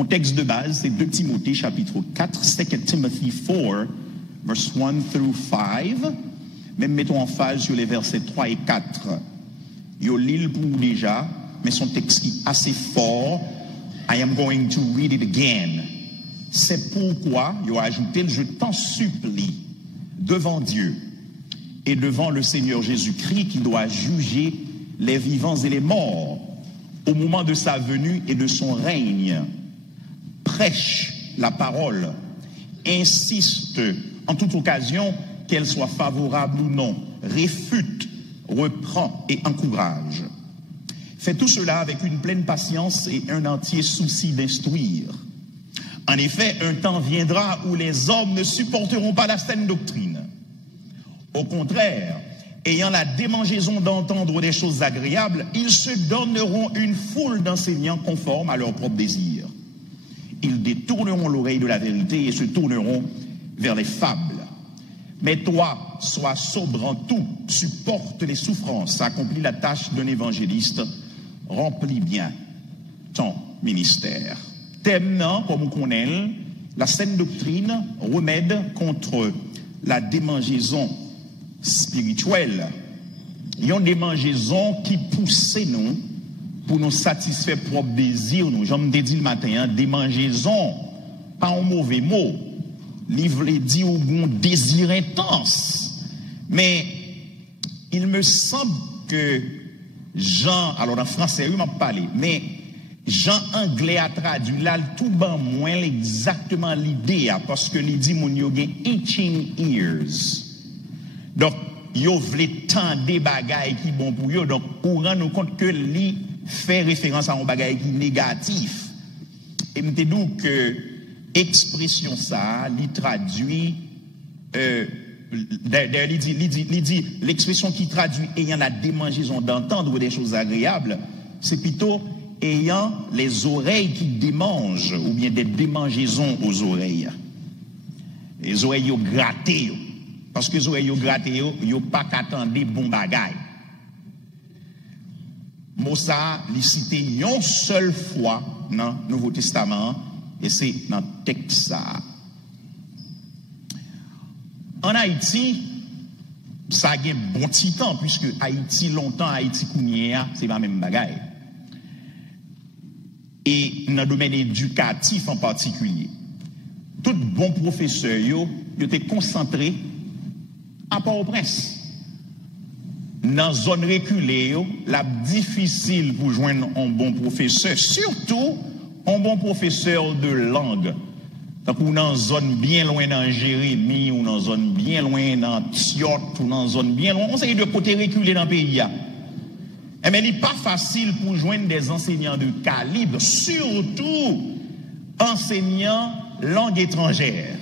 Mon texte de base, c'est 2 Timothée chapitre 4, 2 Timothy 4, verse 1 through 5. Même mettons en phase sur les versets 3 et 4. Yo lis pour déjà, mais son texte qui est assez fort. I am going to read it again. C'est pourquoi, yo ajouté, je t'en supplie, devant Dieu et devant le Seigneur Jésus-Christ qui doit juger les vivants et les morts au moment de sa venue et de son règne. Prêche la parole, insiste en toute occasion, qu'elle soit favorable ou non, réfute, reprend et encourage. Fais tout cela avec une pleine patience et un entier souci d'instruire. En effet, un temps viendra où les hommes ne supporteront pas la saine doctrine. Au contraire, ayant la démangeaison d'entendre des choses agréables, ils se donneront une foule d'enseignants conformes à leurs propres désirs. Ils détourneront l'oreille de la vérité et se tourneront vers les fables. Mais toi, sois sobre en tout, supporte les souffrances, accomplis la tâche d'un évangéliste, remplis bien ton ministère. Thème, comme on connaît, la saine doctrine, remède contre la démangeaison spirituelle. Il y a une démangeaison qui pousse nous pour nous satisfaire propre désir. Nous, j'en ai dit le matin, démangeaison, pas un mauvais mot. Livre dit au bon désir intense. Mais il me semble que Jean, alors en français, il m'a parlé, mais Jean anglais a traduit là tout ban moins exactement l'idée, parce que il dit mon yo gen itching ears. Donc, yo vle tant des bagailles qui bon pour yo, donc pour rendre compte que li fait référence à un bagage qui négatif. Et me dit que expression ça, li traduit d'ailleurs, il dit l'expression qui traduit ayant la démangeaison d'entendre des choses agréables, c'est plutôt ayant les oreilles qui démangent, ou bien des démangeaisons aux oreilles. Les oreilles yo grattées yo. Parce que les oreilles yo grattées yo pas qu'attendre bon bagay. Moussa li cité une seule fois dans le Nouveau Testament, et c'est dans le texte ça. En Haïti, ça a un bon petit temps, puisque Haïti, longtemps, Haïti Kounia, c'est pas la même bagaille. Et dans le domaine éducatif en particulier, tout bon professeur, yo étaient concentrés à Port-au-Prince. Dans la zone reculée, la difficile pour joindre un bon professeur, surtout un bon professeur de langue. Donc, ou dans une zone bien loin dans Jérémie, ou dans une zone bien loin dans Tiot, ou dans une zone bien loin, on sait de côté reculé dans le pays. Mais il n'est pas facile pour joindre des enseignants de calibre, surtout enseignants langue étrangère.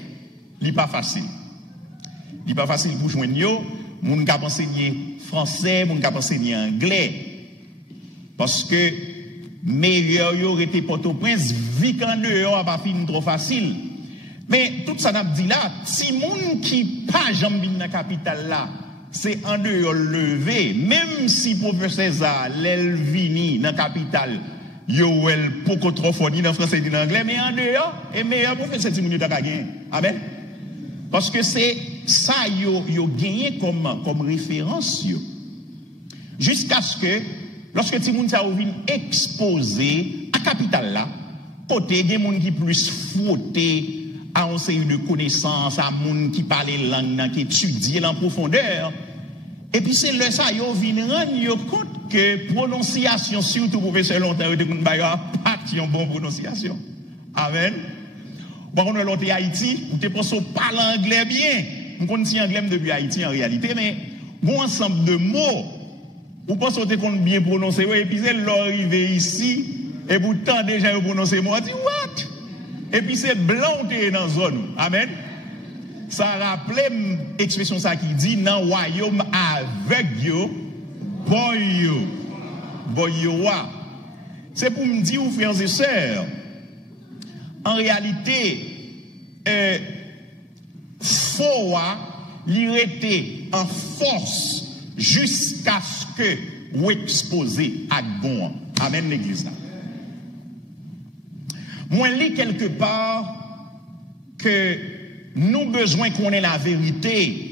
Il n'est pas facile. Il n'est pas facile pour joindre eux. Moun k'ap enseigner français, moun k'ap enseigner anglais. Parce que meilleur yo rete Port-au-Prince, vi qu'en dehors a pas fini trop facile. Mais tout ça n'a dit là, si moun qui pas jambe dans la capitale là, c'est en dehors levé, même si professeur César l'elvini dans la capitale, yo el poko trop fort ni dans français ni dans anglais, mais en dehors, et meilleur professeur si moun yo ta gagné. Amen. Parce que c'est ça yo gagné comme référence yo. Jusqu'à ce que lorsque ti moun sa ou vinn exposé à capitale là, côté des moun qui plus frotté à un série de connaissances, à moun qui parle langue qui étudie en profondeur. Et puis c'est là ça yo vinn rendre compte que prononciation surtout professeur longtemps de moun ba yo pas une bonne prononciation. Amen. Bon, on est l'autre Haïti, ou t'es pas parler anglais bien. On connaît anglais depuis Haïti en réalité, mais bon ensemble de mots, ou pas sauter qu'on bien prononcer, et puis c'est l'arrivée ici, et pourtant déjà vous prononcez moi, dit what? Et puis c'est blanc dans la zone. Amen. Ça rappelle l'expression ça qui dit dans le royaume avec yo, boy yo. C'est pour me dire, frères et sœurs, en réalité, faut l'irriter en force jusqu'à ce que vous exposez à bon. Amen l'église là. Moi, lis quelque part que nous besoin qu'on ait la vérité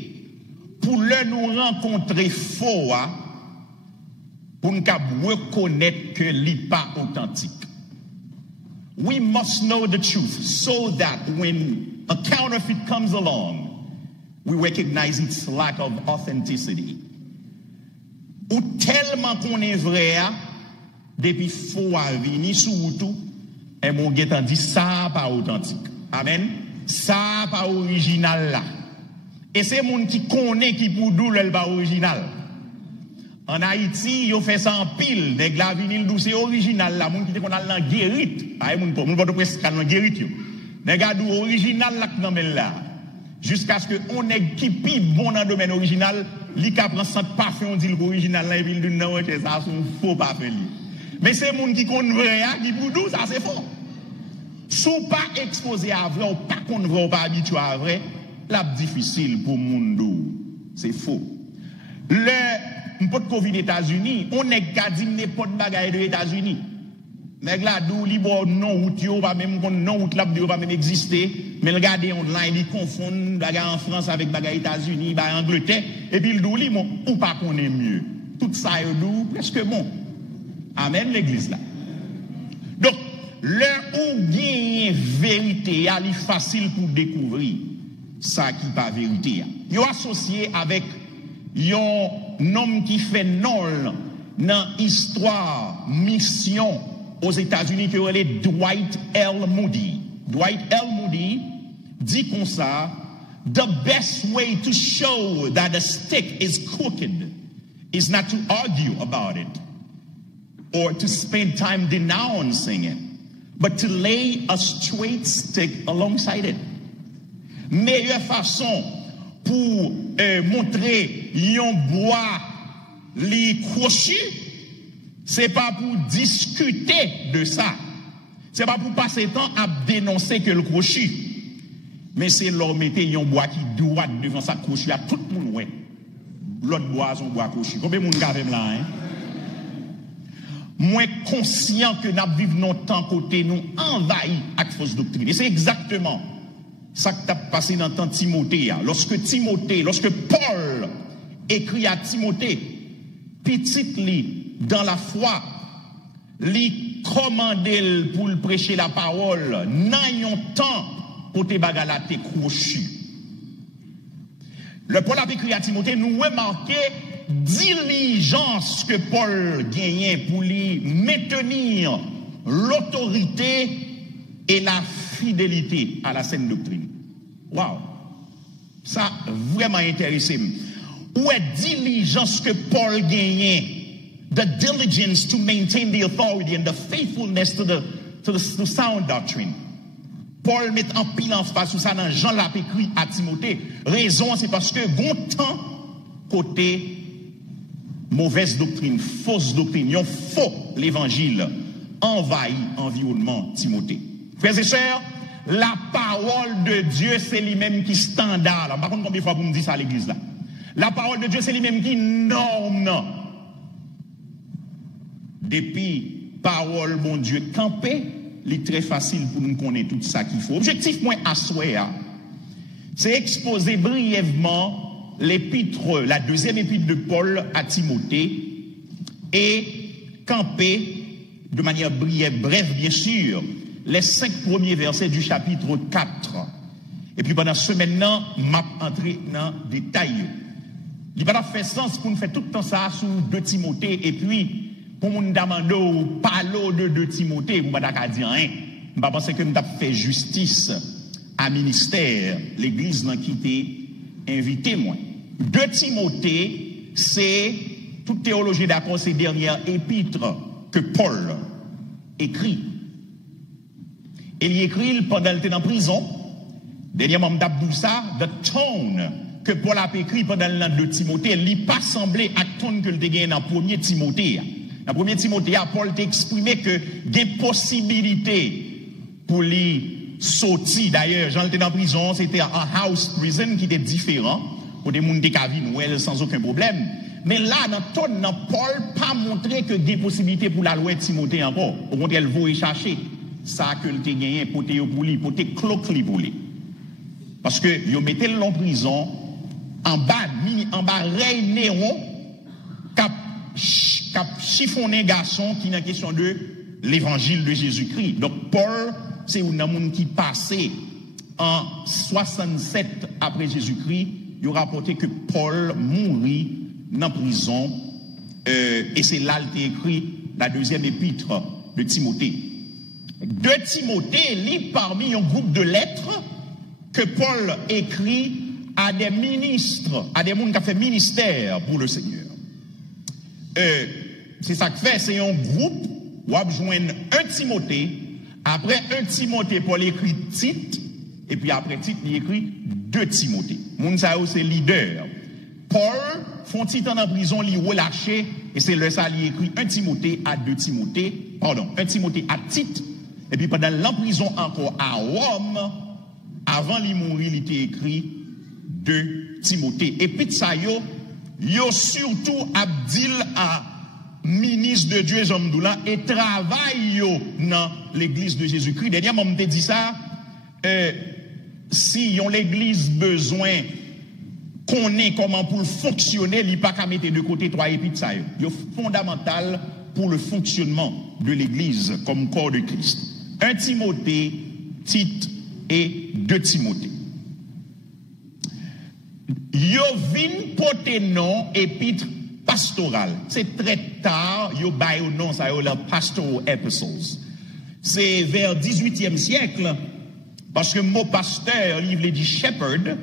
pour le nous rencontrer faux, pour nous reconnaître que n'est pas authentique. We must know the truth so that when a counterfeit comes along, we recognize its lack of authenticity. Ou tellement qu'on est vrai, depuis faux à venir sous tout, et mon guetan dit ça pas authentique. Amen. Ça pas original là. Et c'est moun qui connaît qui pour dou le pas original. En Haïti, yo fait ça en pile, nèg la vinil dou c'est original là, moun qui te qu'on a dans guérite. Ay moun pas presque dans guérite yo. Nèg a dou original là nan men là. Jusqu'à ce que on est qui pi bon dans domaine original, li ka prend sant parfum on dit l'original là et puis non c'est ça son faux parfum li. Mais c'est moun qui connaît vrai qui pour dou ça c'est faux. Sou pas exposé à vrai ou pas qu'on vrai ou pas habitué à vrai, la difficile pour moun dou. C'est faux. Le pot Covid États-Unis, on est qu'à dire n'importe bagaille de États-Unis. Nèg la dou li bo non route yo pas même non route là pas même exister, mais regardez online il confond bagaille en France avec bagaille États-Unis, bagaille Angleterre et puis le dou li ou pas connaît mieux. Tout ça yo dou presque bon. Amen l'église là. Donc le ou bien vérité, il est facile pour découvrir ça qui pas vérité. Yo associé avec un homme qui fait non dans histoire mission aux États-Unis qui est Dwight L. Moody. Dwight L. Moody dit comme ça, the best way to show that a stick is crooked is not to argue about it or to spend time denouncing it, but to lay a straight stick alongside it. Meilleure façon pour montrer un bois les crochus, c'est pas pour discuter de ça. C'est pas pour passer le temps à dénoncer que le crochet. Mais c'est leur mettre un bois qui doit devant sa crochet à tout le monde. Ouais. L'autre bois, son bois crochet. Combien de monde avez là, hein? Moins conscient que nous vivons dans temps côté nous envahi avec fausse doctrine. Et c'est exactement ça qui a passé dans le temps de Timothée. Lorsque Paul écrit à Timothée, petit li dans la foi, li commandé pour le prêcher la parole, n'a un temps pour te bagalate crochu. Le Paul a écrit à Timothée, nous remarquons diligence que Paul gagnait pour lui maintenir l'autorité et la fidélité à la saine doctrine. Wow! Ça vraiment intéressé. Où est diligence que Paul gagnait? The diligence to maintain the authority and the faithfulness to sound doctrine. Paul met en pile en face sur ça dans Jean l'a écrit à Timothée. Raison, c'est parce que bon temps côté mauvaise doctrine, fausse doctrine, yon faux l'évangile envahit environnement Timothée. Frères et sœurs, la parole de Dieu, c'est lui-même qui standard. Par contre, combien de fois vous me dites ça à l'église là? La parole de Dieu, c'est lui-même qui norme. Depuis parole, mon Dieu, campé, il est très facile pour nous connaître tout ça qu'il faut. Objectif, moi, à souhait, c'est exposer brièvement l'épître, la deuxième épître de Paul à Timothée, et camper de manière brève, bien sûr, les 5 premiers versets du chapitre 4. Et puis pendant ce maintenant, m'a entré dans le détail. Il va faire sens pour nous faire tout le temps ça sur 2 Timothée, et puis pour nous demander ou parler de 2 Timothée, vous ne pouvez pas dire rien. Je pense que nous avons fait justice à ministère, l'église qui t'a invité, moi. 2 Timothée, c'est toute théologie d'accord, ces dernières épîtres que Paul écrit. Et il écrit pendant qu'il était en prison. Dernièrement, m'dabdou ça, the tone que Paul a écrit pendant l'an de Timothée, il n'est pas semblé à tone que le gagné dans 1er Timothée. Dans 1er Timothée, Paul t'a exprimé que des possibilités pour lui sortir. D'ailleurs, Jean était en prison, c'était un house prison qui était différent, pour des gens qui avaient sans aucun problème. Mais là, dans ton, Paul pas montré que des possibilités pour la loi de Timothée encore. Au contraire, elle va y chercher. ça que le gagné pour te cloque pour lui. Parce que yo mettez le en prison en bas Rey Néron cap chiffonné garçon qui n'a question de l'évangile de Jésus-Christ. Donc Paul c'est un homme qui passait en 67 après Jésus-Christ, il a rapporté que Paul mourit dans la prison et c'est là qu'il a écrit la deuxième épître de Timothée. De Timothée lit parmi un groupe de lettres que Paul écrit à des ministres, à des gens qui ont fait ministère pour le Seigneur. C'est ça que fait, c'est un groupe où on joint un Timothée, après un Timothée, Paul écrit Tite, et puis après Tite, il écrit 2 Timothée. Moun sa yo c'est leader. Paul, font Tite en prison, il relâché, et c'est le ça, il écrit 1 Timothée à 2 Timothée, pardon, 1 Timothée à Tite, et puis pendant l'emprisonnement encore à Rome, avant il mourir, il était écrit 2 Timothée. Et puis ça yo surtout abdil à ministre de Dieu Zomdoula et travaille dans l'église de Jésus-Christ. Dernièrement, on m'a dit ça, si on l'église besoin qu'on ait comment pour fonctionner, il n'y a pas qu'à mettre de côté 3 épîtres ça. C'est fondamental pour le fonctionnement de l'église comme corps de Christ. 1 Timothée, Tite et 2 Timothée. Yo vin pote non épître pastoral. C'est très tard, yo bay au nom ça yo la pastoral epistles. C'est vers 18e siècle parce que mot pasteur il dit shepherd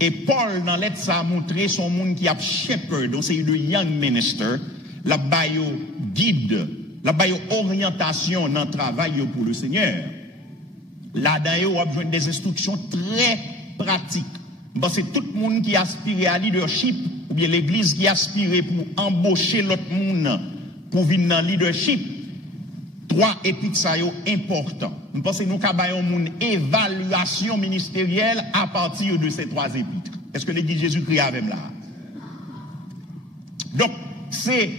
et Paul dans lettre ça a montré son monde qui a shepherd, donc c'est le young minister, la bayo guide, la bayo orientation dans le travail pour le Seigneur. Là-dedans on a besoin des instructions très pratiques. C'est tout le monde qui aspire à leadership, ou bien l'église qui aspire pour embaucher l'autre monde pour venir dans le leadership. 3 épîtres ça yo important. Nous pensons que nous avons une évaluation ministérielle à partir de ces 3 épîtres. Est-ce que l'église Jésus-Christ a même là? Donc, c'est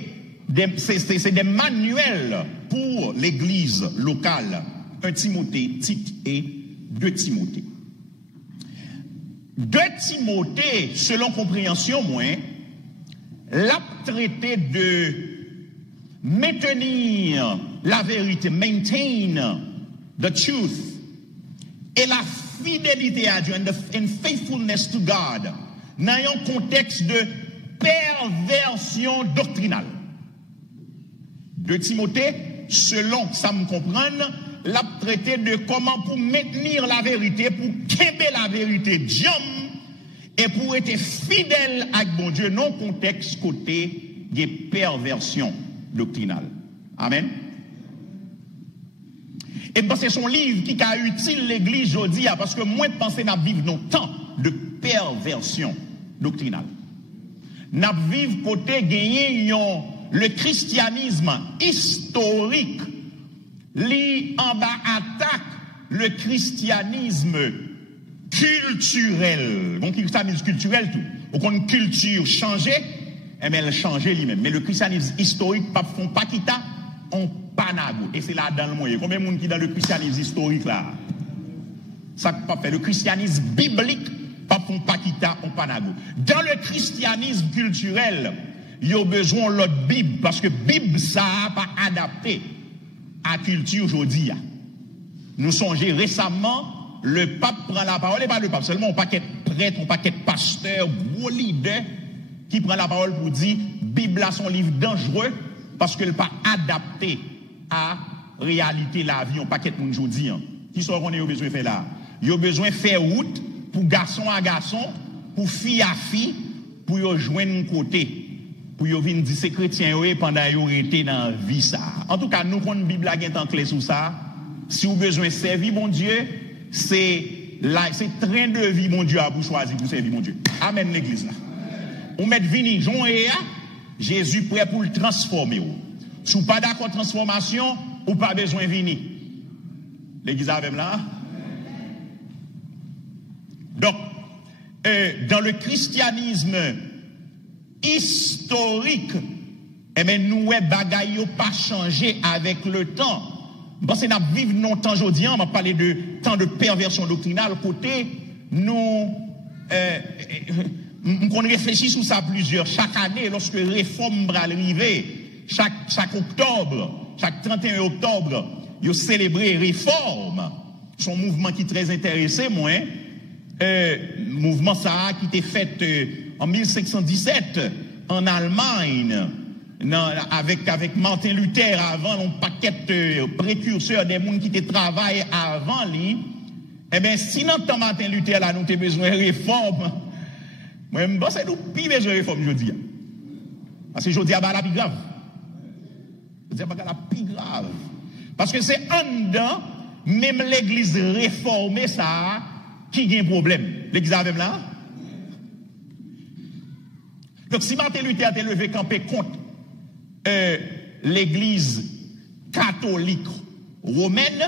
des manuels pour l'église locale. 1 Timothée, Tite et 2 Timothée. 2 Timothée, selon compréhension, l'a traité de maintenir la vérité, maintain the truth, et la fidélité à Dieu, and faithfulness to God, dans un contexte de perversion doctrinale. 2 Timothée, selon ça me comprendre, l'a traité de comment pour maintenir la vérité, pour kembe la vérité Dieu, et pour être fidèle à bon Dieu, non contexte côté des perversions doctrinales. Amen. Et ben c'est son livre qui a utile l'église aujourd'hui, parce que moi je pense qu'on vivre dans temps de perversion doctrinale. Nous vivons côté gagné le christianisme historique, li en bas attaque le christianisme culturel. Donc, le christianisme culturel, tout. Donc, une culture changée, et bien, elle change lui-même. Mais le christianisme historique, pas font pas quitta, on panago. Et c'est là dans le moyen. Combien de monde qui dans le christianisme historique là? Ça pas fait. Le christianisme biblique, pas font pas quitta, on panago. Dans le christianisme culturel, il y a besoin de l'autre Bible, parce que Bible, ça n'a pas adapté à la culture aujourd'hui. Nous songeons récemment, le pape prend la parole, et pas le pape, seulement un paquet de prêtres, un paquet de pasteurs, gros leaders, qui prend la parole pour dire, Bible là son livre dangereux, parce qu'elle n'est pas adapté à la réalité de la vie, un paquet de monde aujourd'hui. Qui sont qu'on a besoin de faire là? Il a besoin de faire route pour garçon à garçon, pour fille à fille, pour y joindre un côté. Pour y venir dire ces chrétiens pendant qu'ils étaient dans la vie ça. En tout cas, nous prenons une Bible qui est en clé sur ça. Si vous avez besoin de servir mon Dieu, c'est train de vie mon Dieu à vous choisir pour servir mon Dieu. Amen l'église là. On met vini Jean et Jésus prêt pour le transformer. Si vous n'êtes pas d'accord transformation, ou pas besoin de venir. L'église avec là. Donc, dans le christianisme historique, eh bien, nous, bagaille pas changé avec le temps. parce que nous vivons non temps aujourd'hui, on va parler de temps de perversion doctrinale, côté nous on réfléchit sur ça plusieurs. Chaque année, lorsque réforme va arriver, chaque octobre, chaque 31 octobre, ils célébrer réforme. Son mouvement qui est très intéressé, moi, mouvement ça qui était fait en 1517 en Allemagne, avec Martin Luther avant, un paquet de précurseurs des gens qui étaient travaillés avant lui. Eh bien, si notre Martin Luther là, nous avons besoin de réforme, moi, je pense que nous avons besoin de réforme aujourd'hui. Parce que aujourd'hui, c'est la plus grave. C'est la plus grave. Parce que c'est en dedans, même l'église réformée, ça, qui a un problème. L'église avec là. Donc, si Martin Luther a levé campé contre l'église catholique romaine,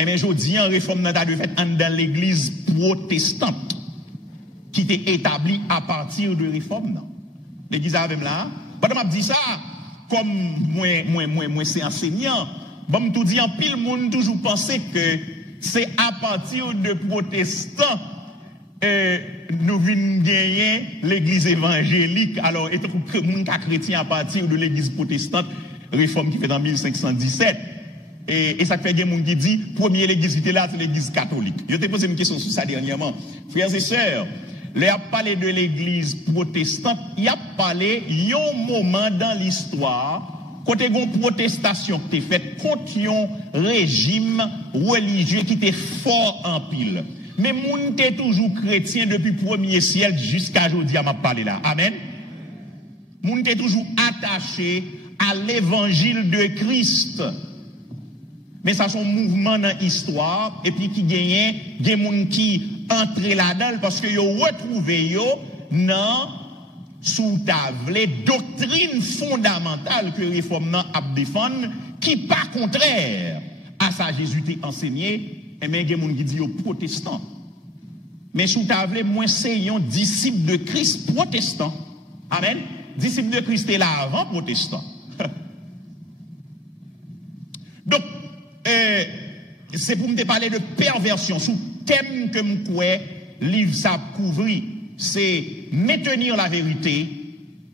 et bien, je dis, en réforme n'a de fait dans l'église protestante, qui était établie à partir de réforme. L'église avec là. Pendant que je dis ça, comme moi, c'est enseignant, bon, me tout dit, en pile, monde toujours pensé que c'est à partir de protestants, nous venons gagner l'église évangélique. Alors, et que mon cas chrétien à partir de l'église protestante, réforme qui fait en 1517. Et ça fait des gens qui dit, première l'église qui était là, c'est l'église catholique. Je t'ai posé une question sur ça dernièrement. Frères et sœurs, il a parlé de l'église protestante, il a parlé, il y a un moment dans l'histoire, quand il y a une protestation qui était faite contre un régime religieux qui était fort en pile. Mais moun était toujours chrétien depuis le premier siècle jusqu'à aujourd'hui, à m'a parlé là. Amen. Moun était toujours attaché à l'évangile de Christ. Mais ça, c'est un mouvement dans l'histoire, et puis qui gagne, il y a des gens qui entrent là-dedans, parce qu'ils ont retrouvé dans sous table doctrine fondamentale que réforme a défendre, qui pas contraire à ça Jésus t'a enseigné, et bien il y a des gens qui disent protestants. Mais sous table, moi c'est un disciple de Christ protestant. Amen. Disciple de Christ est là avant protestant. Donc, c'est pour me parler de perversion. Sous thème que me livre ça couvrit, c'est maintenir la vérité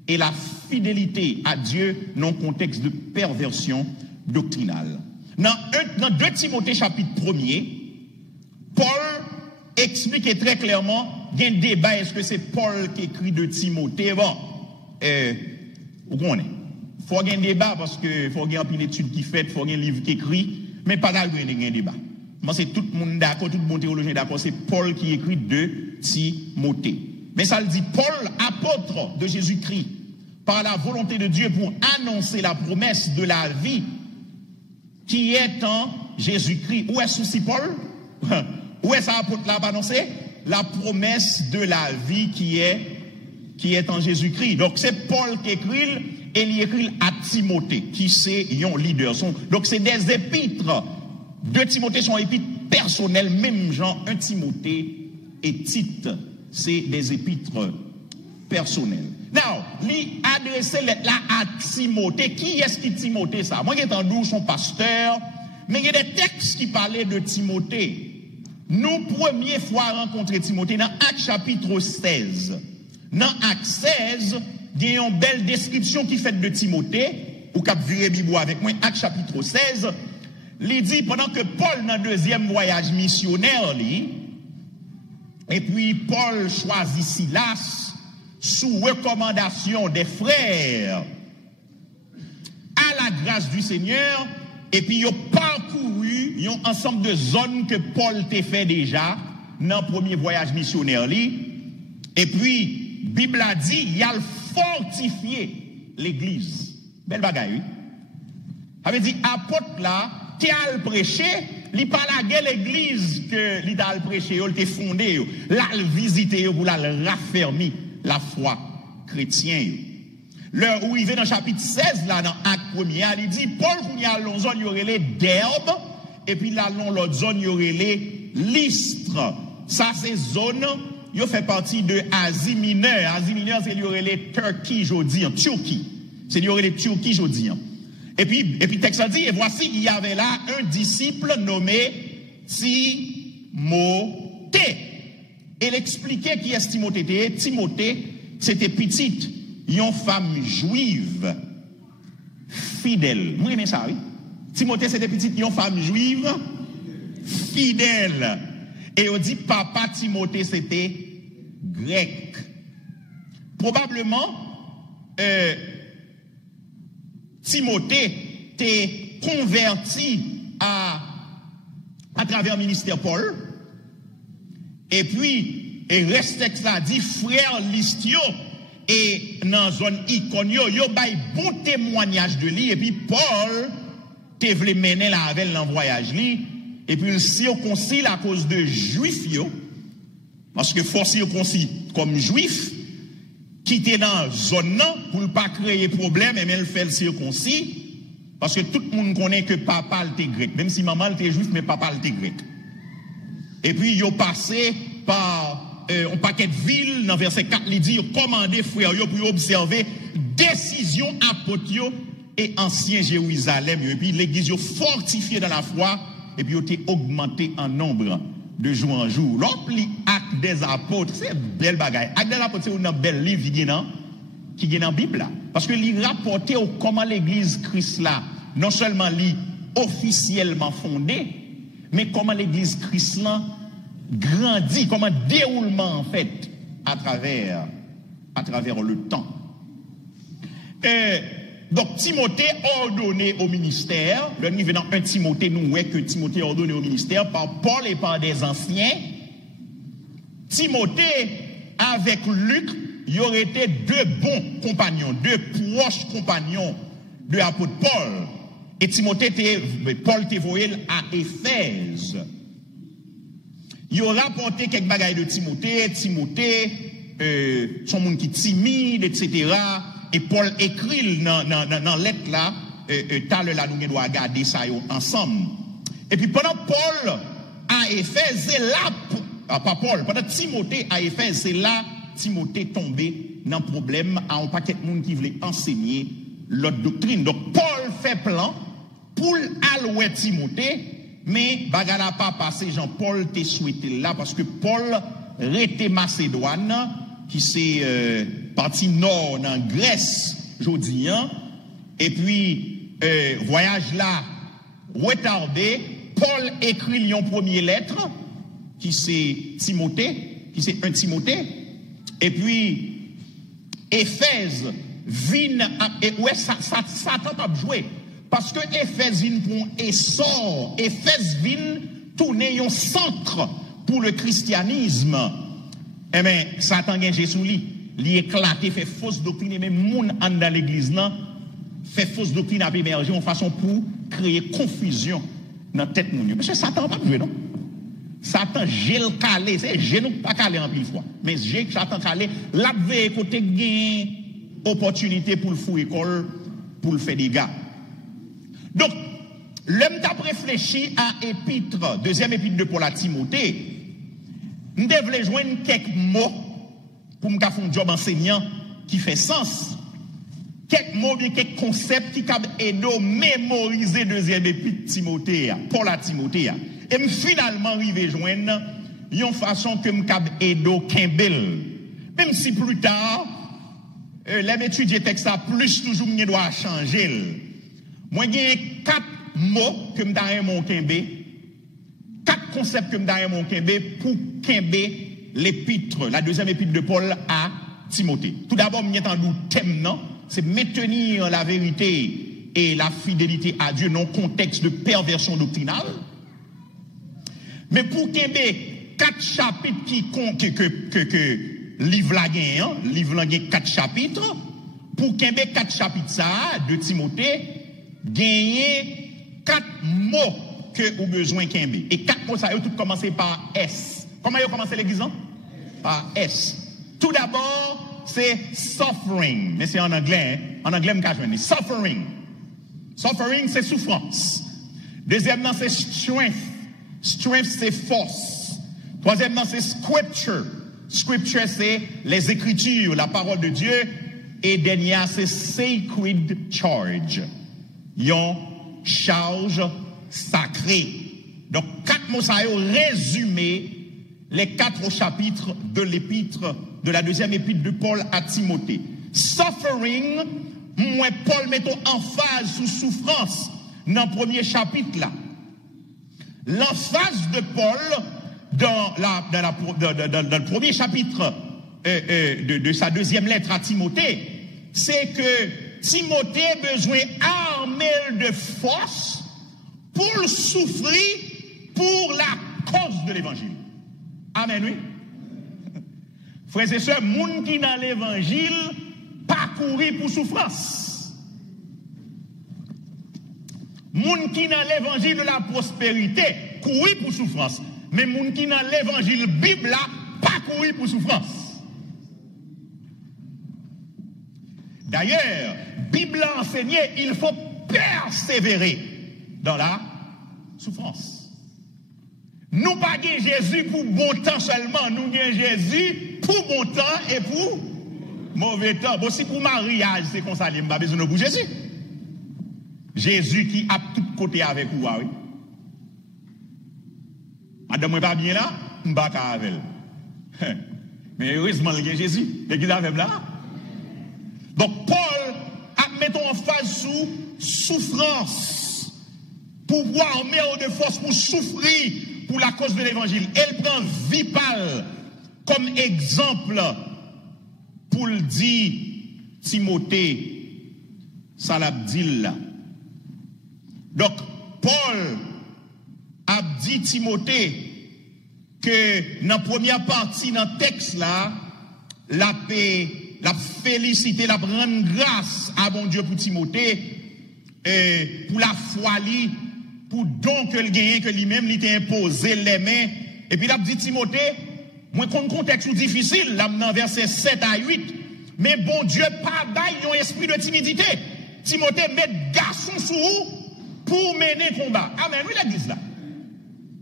et la fidélité à Dieu dans le contexte de perversion doctrinale. Dans 2 Timothée chapitre 1er, Paul explique très clairement, il y a un débat, est-ce que c'est Paul qui écrit de Timothée? Bon, vous connaissez. Il faut qu'il y ait un débat parce qu'il faut qu'il y ait une étude qui fait, il faut qu'il y ait un livre qui écrit, mais pas d'ailleurs il y a un débat. Moi, c'est tout le monde d'accord, tout le monde théologien d'accord, c'est Paul qui écrit de Timothée. Mais ça le dit, Paul, apôtre de Jésus-Christ, par la volonté de Dieu pour annoncer la promesse de la vie qui est en Jésus-Christ. Où est souci Paul? Où est ça apôtre là annoncé? La promesse de la vie qui est en Jésus-Christ. Donc c'est Paul qui écrit, et il écrit à Timothée, qui c'est un leader. Donc c'est des épîtres. 2 Timothée sont épîtres personnels, même genre 1 Timothée et Tite, c'est des épîtres personnels. Now, lui adresser là à Timothée. Qui est-ce qui Timothée ça? Moi, j'ai entendu son pasteur, mais il y a des textes qui parlaient de Timothée. Nous, première fois rencontré Timothée dans Actes chapitre 16. Dans Actes 16, il y a une belle description qui fait de Timothée, ou cap viré Bible avec moi, Actes chapitre 16. Il dit, pendant que Paul, dans le deuxième voyage missionnaire, et puis Paul choisit Silas, sous recommandation des frères, à la grâce du Seigneur, et puis ils ont parcouru un ensemble de zones que Paul t'a fait déjà dans le premier voyage missionnaire. Et puis, Bible a dit, il y a fortifié l'église. Belle bagaille, oui. Ça veut dire, apôtre là, qui a prêché, il pas la guerre l'église que il a prêché, il a fondé, il a visité pour la raffermir la foi chrétienne. L'heure où il vient dans le chapitre 16, là, dans Acte 1er, il dit, Paul, il y a l'autre zone, il y aurait les d'herbe, et puis là, dans l'autre zone, il y aurait les listres. Ça, ces zones, il fait partie de Asie mineure. Asie mineure, c'est il y aurait les Turquie, je dis, en Turquie. C'est il y aurait les Turquie, je dis. Et puis texte a dit, et voici, il y avait là un disciple nommé Timothée. Et il expliquait qui est Timothée. Timothée, c'était petite, une femme juive, fidèle. Moi, j'aime ça, oui. Timothée, c'était petite, une femme juive, fidèle. Et on dit, papa Timothée, c'était grec. Probablement, Timothée t'est converti à travers le ministère Paul. Et puis, et reste ça dit, frère Listio, et dans la zone Iconio, yo bay bon témoignage de lui, et puis Paul te voulait mener la avec dans voyage li, et puis il circoncile à cause de juifs yo, parce que faut circoncis comme juif, qui était dans la zone non, pour ne pas créer problème, et même fait le circoncis, parce que tout le monde connaît que papa était grec, même si maman était juif, mais papa était grec. Et puis, ils ont passé par un paquet de villes, dans verset 4, il dit, commandez frères pour observer décision apôtres et ancien Jérusalem. Et puis, l'église a fortifié dans la foi, et puis, ils ont été augmenté en nombre de jour en jour. L'autre, l'acte des apôtres, c'est belle bagaille. Acte des apôtres, c'est un bel livre qui est dans la Bible là. Parce que il rapportait comment l'église Christ là, non seulement officiellement fondée, mais comment l'église Christ là grandit, comment déroulement en fait à travers le temps. Donc Timothée ordonné au ministère, le niveau dans 1 Timothée, nous voyons que Timothée ordonné au ministère par Paul et par des anciens. Timothée avec Luc, il y aurait été deux bons compagnons, deux proches compagnons de l'apôtre Paul. Et Paul t'est voyé à Éphèse. Il a rapporté quelques bagailles de Timothée, son monde qui est timide, etc. Et Paul écrit dans lettre là, t'as là, nous devons regarder ça ensemble. Et puis pendant Paul à Éphèse, c'est là, pas Paul, pendant Timothée à Éphèse, c'est là, Timothée tombé dans le problème à un paquet de monde qui voulait enseigner l'autre doctrine. Donc Paul fait plan pour allouer Timothée, mais bagala pas passé Jean-Paul t'est souhaité là parce que Paul était Macédoine qui c'est partie nord en Grèce jodi hein, et puis voyage là retardé. Paul écrit une première lettre qui c'est Timothée, qui c'est 1 Timothée, et puis Éphèse vient et ouais ça tente jouer. Parce que Éphèse vient pour un essor, Éphèse vient tourner un centre pour le christianisme. Eh bien, Satan gagne sous lui, il éclate, fait fausse doctrine, même moun en dans l'église, fait fausse doctrine à émerger en façon pour créer confusion dans la tête de moun. Monsieur Satan pas jouer, non? Satan, j'ai le calé, c'est j'ai nous pas calé en plus fois. Mais j'ai Satan calé, la veille côté gain opportunité pour le fou école, pour le faire des gars. Donc, l'homme t'a réfléchi à épître, deuxième épître de Paul à Timothée. Nous devons joindre quelques mots pour me faire un job enseignant qui fait sens. Quelques mots, bien quelques concepts qui peuvent aider à mémoriser deuxième épître Timothée, Paul à Timothée. Et finalement, arriver joindre une façon que me capable aider au Kimbel. Même si plus tard, les étudier texte ça plus toujours me doit changer. Moi, j'ai 4 mots que je donne mon Kembe, 4 concepts que je donne mon Kembe pour Kembe l'épître, la deuxième épître de Paul à Timothée. Tout d'abord, je t'en doute thème, non? C'est maintenir la vérité et la fidélité à Dieu dans le contexte de perversion doctrinale. Mais pour Kembe, 4 chapitres que livre la gagne, livre la gagne 4 chapitres, pour Kembe 4 chapitres ça, de Timothée, gagner 4 mots que vous avez besoin Kembe. Et 4 mots, ça a tout commencé par S. Comment vous commencé l'église? Par S. Tout d'abord, c'est suffering. Mais c'est en anglais. Hein? En anglais, je vais suffering. Suffering, c'est souffrance. Deuxièmement, c'est strength. Strength, c'est force. Troisièmement, c'est scripture. Scripture, c'est les écritures, la parole de Dieu. Et dernier, c'est sacred charge. une charge sacrée. Donc, 4 mots ça résumé les 4 chapitres de l'épître, de la deuxième épître de Paul à Timothée. Suffering, moi, Paul mettons emphase sous souffrance dans le premier chapitre là. L'emphase de Paul dans le premier chapitre de sa deuxième lettre à Timothée, c'est que Timothée a besoin armé de force pour souffrir pour la cause de l'évangile. Amen, oui. Frères et sœurs, moun qui dans l'évangile, pas courir pour souffrance. Moun qui dans l'évangile de la prospérité, courir pour souffrance. Mais moun qui dans l'évangile Bible là, pas courir pour souffrance. D'ailleurs, Bible a enseigné, il faut persévérer dans la souffrance. Nous pas Jésus pour bon temps seulement, nous avons Jésus pour bon temps et pour mauvais temps. Bon, si pour mariage, c'est comme ça, il n'y a pas besoin de pour Jésus. Jésus qui a tout côté avec vous, oui. Madame, moi pas bien là, je ne suis pas avec elle. Mais heureusement, il y a Jésus. Et qui est avec là? Donc, Paul a mis en phase sous souffrance. Pour voir armer de force pour souffrir pour la cause de l'évangile. Elle prend Vipal comme exemple pour le dire Timothée, ça l'a dit là. Donc, Paul a dit Timothée que dans la première partie, dans le texte là, la paix, la félicité, la grande grâce à bon Dieu pour Timothée, et pour la foi, pour don que le gagne, que lui-même il t'a imposé les mains. Et puis il a dit Timothée, moi, qu'on contexte difficile, là, dans verset 7 à 8, mais bon Dieu, pas bail un esprit de timidité. Timothée met garçon sous vous pour mener le combat. Amen, oui, l'église là.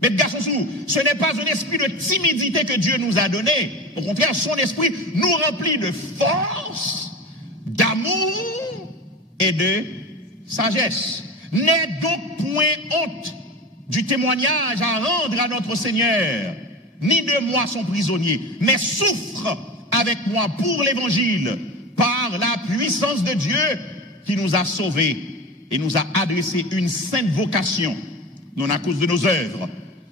Mais garçon sous vous, ce n'est pas un esprit de timidité que Dieu nous a donné. Au contraire, son esprit nous remplit de force, d'amour et de sagesse. N'aie donc point honte du témoignage à rendre à notre Seigneur, ni de moi son prisonnier, mais souffre avec moi pour l'évangile, par la puissance de Dieu qui nous a sauvés et nous a adressé une sainte vocation, non à cause de nos œuvres,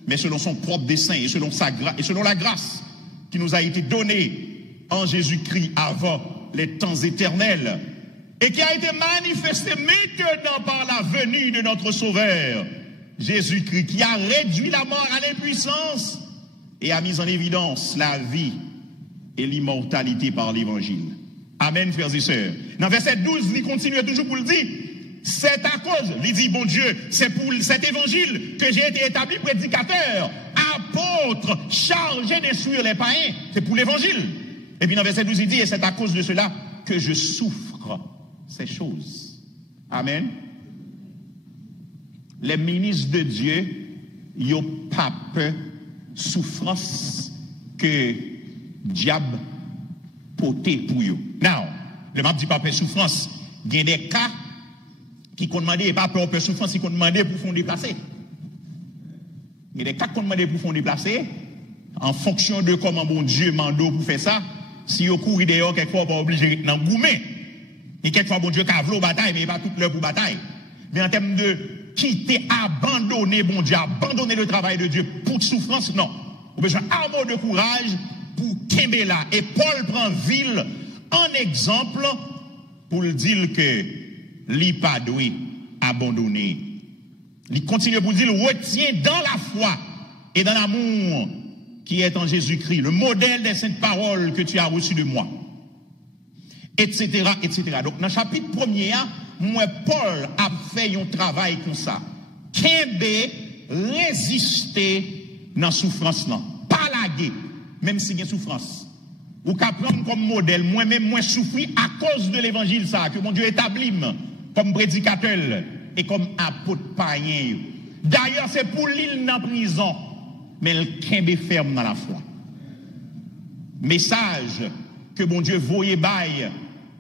mais selon son propre dessein et selon la grâce qui nous a été donnée en Jésus-Christ avant les temps éternels, et qui a été manifesté maintenant par la venue de notre Sauveur, Jésus-Christ, qui a réduit la mort à l'impuissance et a mis en évidence la vie et l'immortalité par l'évangile. Amen, frères et sœurs. Dans verset 12, il continue toujours pour le dire. C'est à cause, il dit, bon Dieu, c'est pour cet évangile que j'ai été établi prédicateur, apôtre, chargé d'instruire les païens. C'est pour l'évangile. Et puis dans verset 12, il dit, et c'est à cause de cela que je souffre ces choses. Amen. Les ministres de Dieu, ils n'ont pas peur souffrance que diable poté pour eux. Now, le m'a dit pas peur souffrance, il y a des cas qui ont demandé, pas peur souffrance, qui ont demandé pour fond déplacer. Il y a des cas qui ont demandé pour fond déplacer, en fonction de comment bon Dieu mando pour faire ça, si vous courez dehors, quelquefois, pas obligé d'en goumer. Et quelquefois, bon Dieu, cavle bataille, mais pas toute l'heure pour bataille. Mais en termes de quitter, abandonner, bon Dieu, abandonner le travail de Dieu pour souffrance, non. Vous avez besoin d'armes de courage pour tomber là. Et Paul prend ville en exemple pour le dire que l'il pas doué abandonner. Il continue pour dire, retiens dans la foi et dans l'amour qui est en Jésus-Christ, le modèle des saintes paroles que tu as reçues de moi. Etc., etc. Donc, dans le chapitre 1er, moi, Paul a fait un travail comme ça. Kembe résister dans la souffrance, là. Pas laguer, même s'il y a souffrance. Ou qu'à prendre comme modèle, moi-même, moi, souffrir à cause de l'évangile, ça, que mon Dieu établit comme prédicateur et comme apôtre païen. D'ailleurs, c'est pour l'île dans la prison, mais le Kembe ferme dans la foi. Message que bon Dieu voyait bail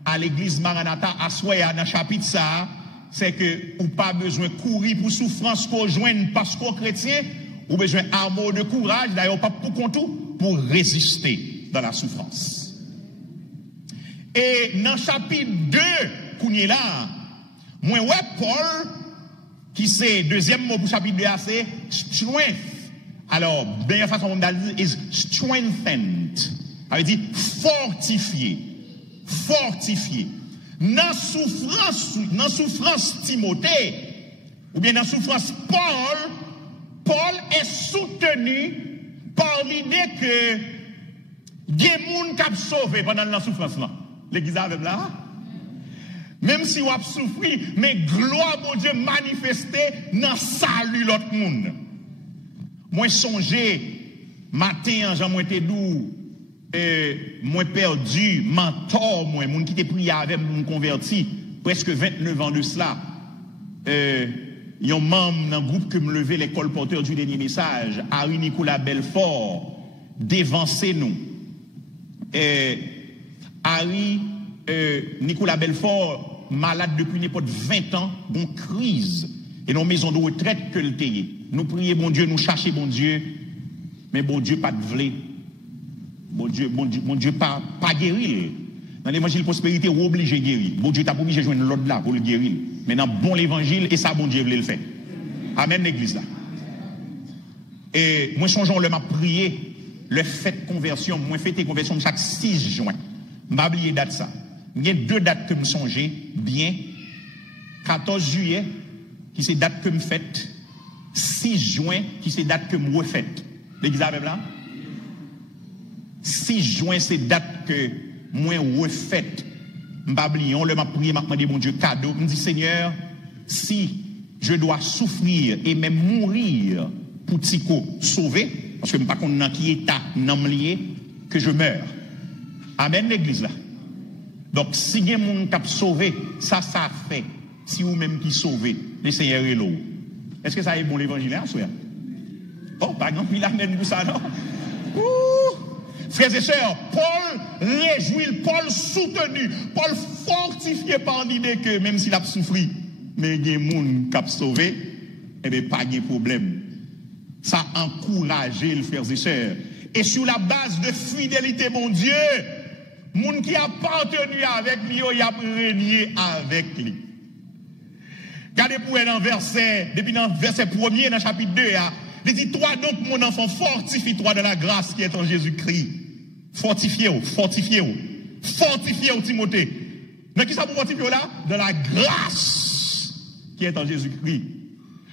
à l'église Maranatha à Soya dans le chapitre ça, c'est que ou pas besoin de courir pour souffrance qu'on joigne parce qu'on chrétien, ou besoin d'armes de courage, d'ailleurs pas pour contour, pour résister dans la souffrance. Et dans le chapitre 2, qu'on est là, moi, ouais, Paul, qui c'est, deuxième mot pour chapitre 2, c'est strength. Alors, meilleure façon de dire, is strengthened. Ça veut dire fortifié. Fortifié. Dans souffrance Timothée, ou bien dans souffrance Paul est soutenu par l'idée que des gens qui ont sauvé pendant la souffrance là. L'église avec là. Même si on a souffert, mais gloire mon Dieu manifestée dans salut l'autre monde. Moi songé matin Jean moi été doux moi perdu mentor moi monde qui était prié avec me converti presque 29 ans de cela. Un membre dans groupe que me levé l'école porteur du dernier message, Harry Nicolas Belfort dévancé nous. Harry Nicolas Belfort malade depuis n'importe 20 ans, bon crise et nos maisons de retraite que le tayé. Nous prions bon Dieu, nous chercher bon Dieu, mais bon Dieu pas de vlé. Bon Dieu pas guérir. Dans l'évangile prospérité, on est obligé de guérir. Bon Dieu t'a obligé de joindre l'autre là pour le guérir. Mais dans bon l'évangile, et ça bon Dieu le fait. Amen l'église là. Et moi songeons le m'a prié le fait de conversion, moi fêter conversion chaque 6 juin. M'a oublié date ça. Il y a 2 dates que me songer bien. 14 juillet qui c'est date que me fête. 6 juin qui c'est date que me refait. L'église avec là. 6 juin c'est date que moi refait. M'oublié, on le m'a prié, m'a demandé mon Dieu cadeau, me dit Seigneur, si je dois souffrir et même mourir pour Tico sauver, parce que je ne sais pas dans qui état non lié que je meurs. Amen l'église là. Donc si il y a des gens qui ont sauvé, ça fait. Si vous même qui sauvez, le Seigneur est là. Est-ce que ça est bon l'évangile là, frère? Oh, par exemple, il amène pour ça, non? Frères et sœurs, Paul réjouit, Paul soutenu, Paul fortifié par l'idée que même s'il a souffert, mais il y a des gens qui ont sauvé, eh bien, pas de problème. Ça encourage les frères et sœurs. Et sur la base de fidélité, mon Dieu, les gens qui appartenu avec lui, il a régné avec lui. Regardez pour un verset, depuis dans le verset 1er, dans le chapitre 2, il dit, toi donc, mon enfant, fortifie-toi de la grâce qui est en Jésus-Christ. Fortifiez-vous, fortifiez-vous. Fortifiez-vous, Timothée. Mais qui ça pour fortifier là? De la grâce qui est en Jésus-Christ.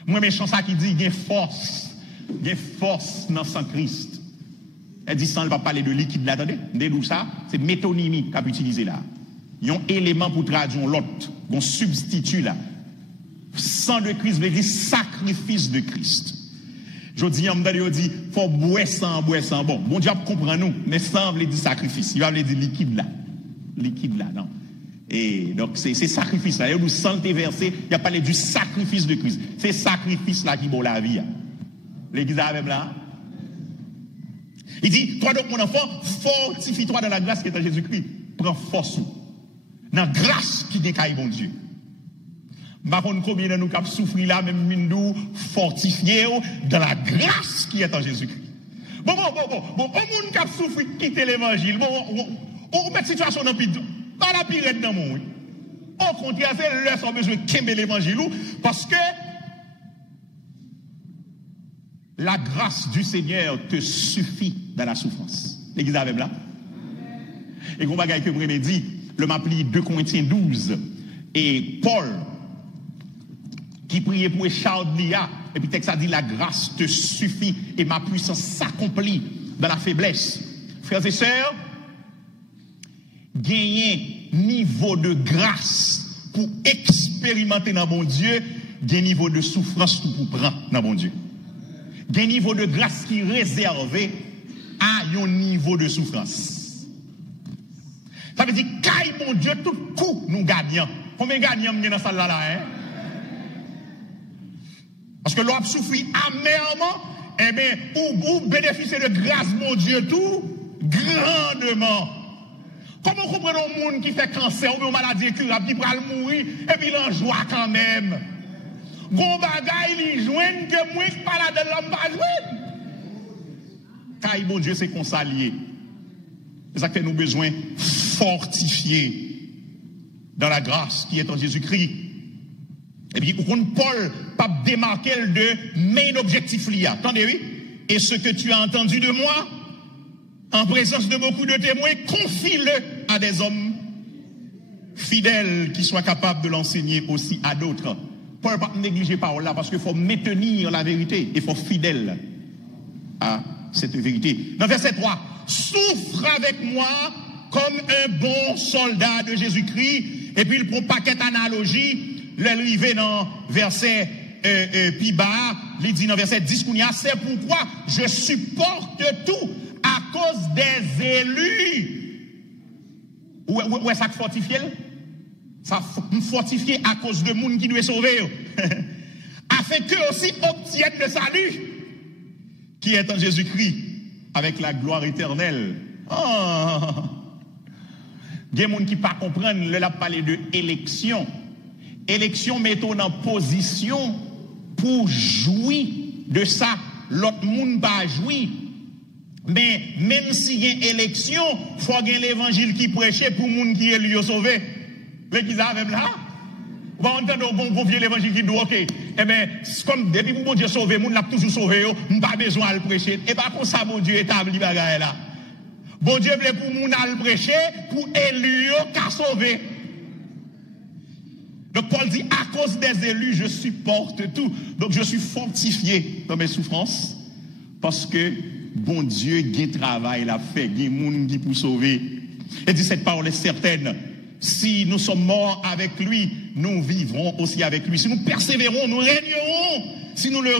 Moi, mes chansons qui dit, il y a force dans le sang Christ. Elle dit, sans ne pas parler de liquide là, attendez, d'où ça? C'est métonymie qu'a utilisé là. Il y a un élément pour traduire l'autre, un substitut là. Sang de Christ veut dire sacrifice de Christ. Je dis, on dit, faut boire sang. Bon, mon Dieu comprend nous, mais sang veut dire sacrifice. Il va dire liquide là. Liquide là, non. Et donc, c'est sacrifice là. Il y a du sang qui est versé, il a parlé du sacrifice de Christ. C'est sacrifice là qui vaut la vie. L'église avec là. Il dit, toi donc mon enfant, fortifie-toi dans la grâce qui est en Jésus-Christ. Prends force. Dans la grâce qui décaille mon Dieu. Par contre, combien de nous qui souffrir là, même nous fortifier dans la grâce qui est en Jésus-Christ. Bon, au monde qui a souffert, quitter l'évangile. On met situation dans le pas la pirate dans le monde. Au contraire, c'est leur besoin de quémer l'évangile parce que la grâce du Seigneur te suffit dans la souffrance. L'église avec là. Et qu'on va gagner que me dit, le m'appli 2 Corinthiens 12 et Paul qui priait pour Charles Lia, et puis texte a dit la grâce te suffit et ma puissance s'accomplit dans la faiblesse. Frères et sœurs, gagner niveau de grâce pour expérimenter dans mon Dieu, gagner niveau de souffrance pour prendre dans mon Dieu. Gagner niveau de grâce qui est réservé à un niveau de souffrance. Ça veut dire, caille mon Dieu, tout coup nous gagnons. Combien gagnons dans cette salle-là, hein? Parce que l'on souffre amèrement, eh bien, ou bénéficier de grâce, mon Dieu, tout grandement. Comment comprendre un monde qui fait cancer ou une maladie incurable qui va mourir et puis il en joie quand même? Gon bagay li joigne que moi qui parle de l'homme pas joindre. Car bon Dieu c'est consalier. C'est ça que nous avons besoin fortifier dans la grâce qui est en Jésus-Christ. Et puis, Paul pas démarquer de main objectif lié. Attendez, oui. Et ce que tu as entendu de moi, en présence de beaucoup de témoins, confie-le à des hommes fidèles qui soient capables de l'enseigner aussi à d'autres. Paul ne pas négliger parole là parce qu'il faut maintenir la vérité. Il faut fidèle à cette vérité. Dans verset 3, souffre avec moi comme un bon soldat de Jésus-Christ. Et puis il prend un paquet d'analogies. L'arrivée dans verset plus bas, il dit dans verset 10, c'est pourquoi je supporte tout à cause des élus. Où est ça fortifié? Ça fortifié à cause de monde qui doit sauver. Afin qu'eux aussi obtiennent le salut qui est en Jésus-Christ avec la gloire éternelle. Oh. Il y a des gens qui ne pas comprendre, le a parlé de élection. Élection mettons en position pour jouir de ça. L'autre monde pas jouir. Mais même s'il y a une élection, il faut qu'il y ait l'évangile qui prêche pour les gens qui est lui sauvé. Mais qui ça même là? On va entendre bon confier l'évangile qui dit ok. Eh bien, comme depuis que mon Dieu sauvé, mon n'a toujours sauvé, on pas besoin de le prêcher. Et pas comme ça, mon Dieu établi bagaille là. Bon Dieu voulait pour mon le prêcher, pour élus qu'à sauver. Donc Paul dit, à cause des élus, je supporte tout. Donc je suis fortifié dans mes souffrances, parce que bon Dieu, il y a un travail l'a fait, il y a un monde qui pour sauver. Et dit, cette parole est certaine. Si nous sommes morts avec lui, nous vivrons aussi avec lui. Si nous persévérons, nous régnerons. Si nous le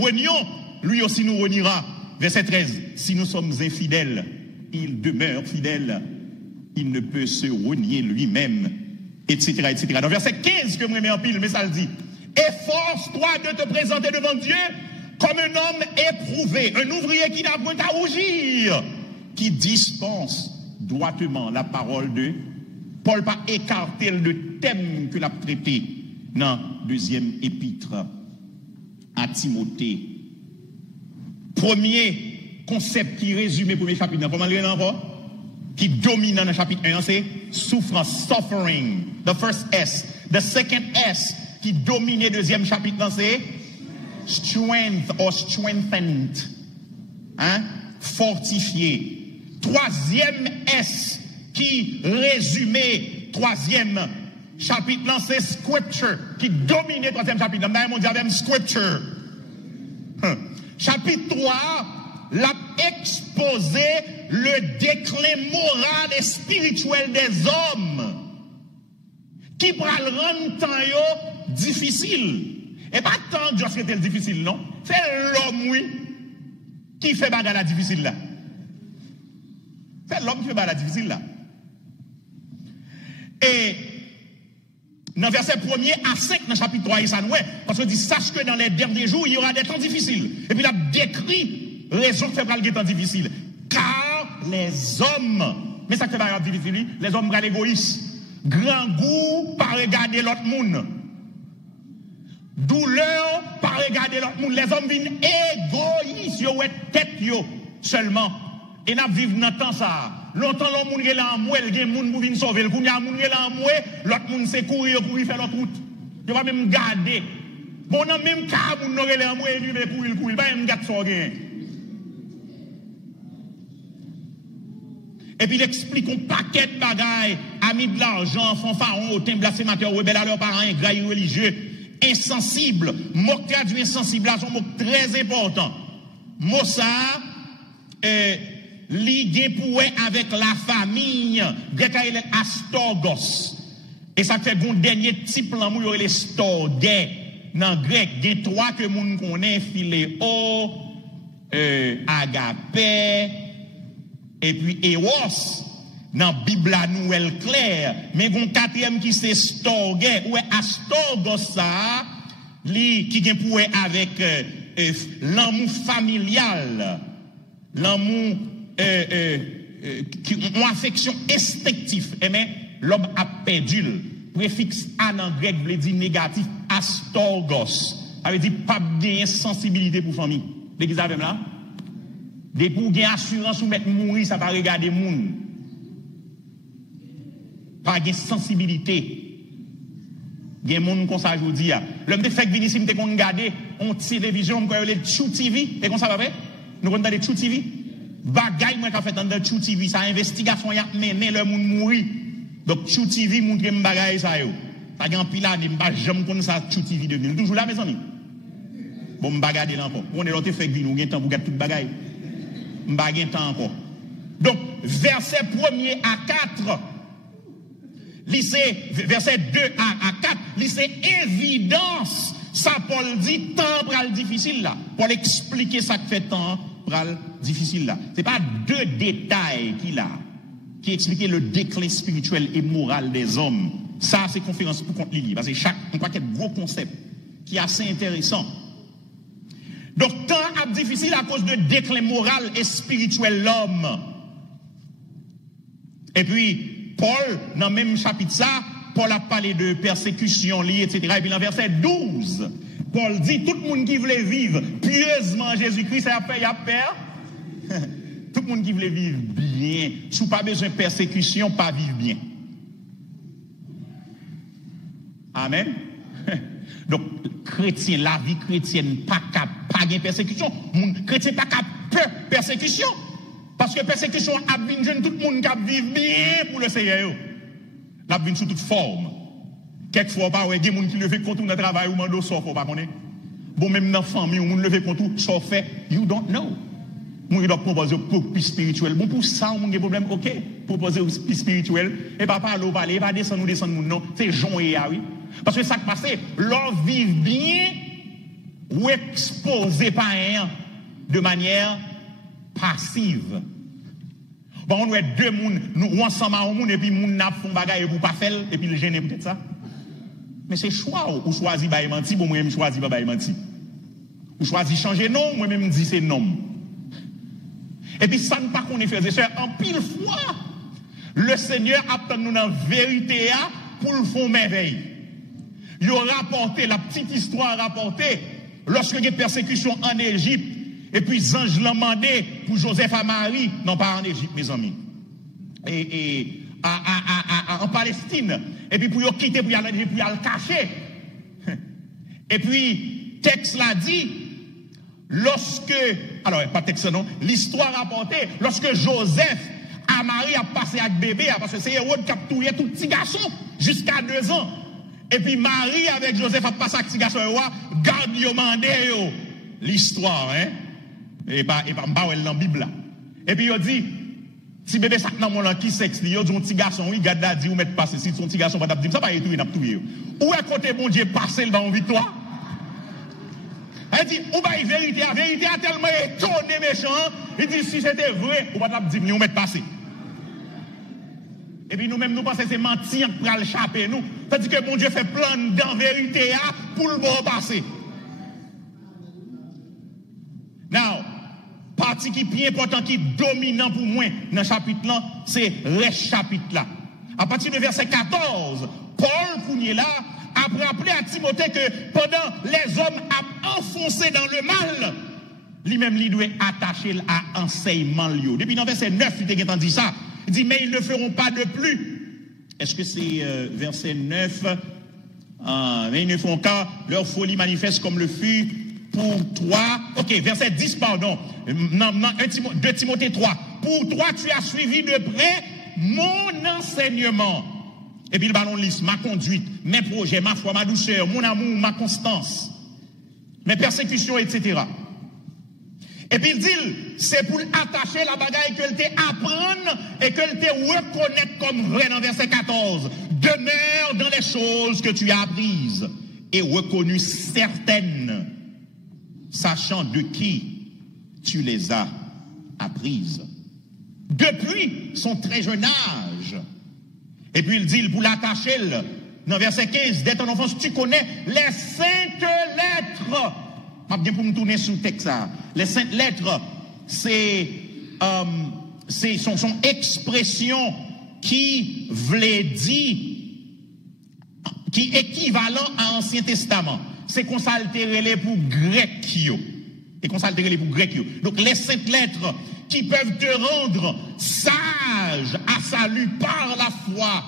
renions, lui aussi nous reniera. Verset 13, si nous sommes infidèles, il demeure fidèle. Il ne peut se renier lui-même. Etc., etc. Dans verset 15 que je me mets en pile, mais ça le dit. Efforce-toi de te présenter devant Dieu comme un homme éprouvé, un ouvrier qui n'a point à rougir, qui dispense droitement la parole de Paul, pas écarter le thème que l'a traité dans deuxième épître à Timothée. Premier concept qui résume le premier chapitre, comment le encore? Qui domine dans le chapitre 1, c'est souffrance, suffering, the first S. The second S qui domine le deuxième chapitre, c'est strength or strengthened. Hein? Fortifié. Troisième S qui résumé, troisième chapitre, c'est scripture, qui domine le troisième chapitre. Même on dit même scripture. Chapitre 3, l'a exposé le déclin moral et spirituel des hommes qui va le rendre temps difficile. Et pas tant que c'était difficile, non. C'est l'homme, oui, qui fait bagarre difficile là. C'est l'homme qui fait bagarre difficile là. Et dans verset 1er à 5 dans chapitre 3, il s'en ouais, parce que dit sache que dans les derniers jours, il y aura des temps difficiles. Et puis il a décrit raison qui fait pas le temps difficile. Car les hommes, mais ça fait pas difficile, les hommes sont égoïstes. Grand goût par regarder l'autre monde. Douleur par regarder l'autre monde. Les hommes viennent égoïstes, yo ouais tête yo seulement. Et n'a vivre dans temps ça. Longtemps l'homme moun là en moué, il y a moun pour venir sauver. Quand il y a moun là en moué, l'autre moun c'est courir pour y faire l'autre route. Il va même garder. Bon dans même cas moun là en moué, il va courir, pas même garder ça gain. Et puis il explique un paquet de bagailles, amis de l'argent, fanfaron, autant blasphémateurs, rebelles à leurs parents, ingrats religieux, insensibles. Mot traduit insensible, là, c'est un mot très important. Mot ça, lié pour avec la famille, grec il est astorgos. Et ça fait un dernier type là, il y a les storgais. Dans grec, il y a trois que moun connaît, philéo, agapé, et puis Eros. Dans la Bible la nouvelle claire, mais il y a un quatrième qui c'est storgais, ou astorgos ça, qui vient pour avec l'amour familial, l'amour qui ont affection instinctive, mais l'homme a perdu. Le préfixe an en grec veut dire négatif, astorgos. Ça veut dire pas gagner sensibilité pour famille. Dès qu'ils avaient là, dès pour gagner assurance ou mettre mourir, ça va regarder moun. Pas gagner sensibilité. Il y a des gens comme ça aujourd'hui. L'homme de fait que Vinicius te qu'on regarder on télévision comme le True TV, et comme ça va faire. Nous regardons les True TV. Bagay moi qu'a fait dans True TV, ça investigation y a mené le monde mourir. Donc True TV montre me bagay ça yo. Ça grand pile année, m'pas jamais connait ça True TV devenu. Toujours là mes amis. Bon m'pa garder là encore. On est l'autre fait que nous gain temps pour garder toute bagay. M'pa gain temps encore. Donc verset 1er à 4 verset 2 à 4, c'est évidence. Ça, Paul dit, temps pral difficile là. Pour expliquer ça que fait temps pral difficile là. C'est pas deux détails qu'il a, qui expliquent le déclin spirituel et moral des hommes. Ça, c'est conférence pour compte Lili. Parce que on croit qu'il y a un gros concept qui est assez intéressant. Donc, temps est difficile à cause de déclin moral et spirituel l'homme. Et puis, Paul, dans le même chapitre ça, Paul a parlé de persécution liée, etc. Et puis dans le verset 12, Paul dit, tout le monde qui voulait vivre pieusement Jésus-Christ, ça a peur. Tout le monde qui voulait vivre bien, si pas besoin de persécution, pas vivre bien. Amen. Donc, chrétien, la vie chrétienne, pas de persécution. Chrétien, pas de persécution. Parce que persécution a besoin de tout le monde qui vit bien pour le Seigneur. La besoin sous toute forme. Quelquefois, il y a des gens qui lèvent contre le travail ou mando sort pour pas connaître. Bon, même dans la famille, on lève contre tout, ça fait, you don't know. Moi, il doit proposer un plus spirituel. Bon, pour ça, on a des problèmes, ok. Proposer un plus spirituel. Et pas parler, pas descendre, non. C'est Jean et oui. Parce que ça qui passe, l'on vit bien ou exposé par un de manière passive. Bon, on a deux moun, nous ensemble à un moun, et puis moun n'a font bagaille pour pas faire, et puis le gêner peut-être ça. Mais c'est choix, ou choisi by menti, bon, moi-même choisi pas by menti. Ou choisi changer non, moi-même dit c'est non. Et puis ça ne pas qu'on est frères et sœurs, en pile fois, le Seigneur attend nous dans la vérité pour le faire merveille. Il a rapporté, la petite histoire rapportée, lorsque il y a persécution en Égypte, et puis les anges l'ont demandé pour Joseph à Marie, non pas en Égypte, mes amis, et en Palestine. Et puis pour le quitter, pour le cacher. Et puis, texte l'a dit, lorsque, alors pas texte non, l'histoire rapportée, lorsque Joseph à Marie a passé avec bébé, parce que c'est Hérode qui a tué tout petit garçon jusqu'à 2 ans. Et puis Marie avec Joseph a passé avec petit garçon, garde yo mandé yo. L'histoire, hein. Et pas dans la Bible là. Et puis il dit, si bébé ça dans mon qui sexe, il dit un petit garçon, oui, garde a dit ou mettre passer, si son petit garçon pas dire ça pas étouer n'a touyer. Où est côté bon Dieu passer dans une victoire? Il dit, ou bah vérité, la vérité a tellement étonné méchant, il dit si c'était vrai, ou pas dire ou mettre passer. Et puis nous-mêmes nous pensons que c'est mentir pour aller échapper nous. C'est-à-dire que bon Dieu fait plan dans vérité pour le bon passer. Now, partie qui est bien important, qui est dominant pour moi dans le chapitre là, c'est le chapitre là. À partir de verset 14, Paul Kounier là a rappelé à Timothée que pendant les hommes a enfoncé dans le mal, lui-même lui doit attacher à enseignement lieu. Depuis dans verset 9, il t'a dit ça. Il dit mais ils ne feront pas de plus. Est-ce que c'est verset 9 mais ils ne font qu'à leur folie manifeste comme le fut pour toi. Ok, verset 10, pardon. 2 Timothée 3. Pour toi, tu as suivi de près mon enseignement. Et puis le ballon liste, ma conduite, mes projets, ma foi, ma douceur, mon amour, ma constance, mes persécutions, etc. Et puis il dit, c'est pour attacher la bagaille que te apprendre et que te reconnaître comme vrai dans verset 14. Demeure dans les choses que tu as apprises et reconnues certaines, sachant de qui tu les as apprises. Depuis son très jeune âge. Et puis il dit, pour l'attacher, dans verset 15, dès ton enfance, tu connais les saintes lettres. Je vais pour me tourner sur le texte. Les saintes lettres, c'est c'est son expression qui voulait dire, qui est équivalent à l'Ancien Testament. C'est qu'on s'altérer pour grec. Et qu'on s'altérer pour grec. Donc les 5 lettres qui peuvent te rendre sage à salut par la foi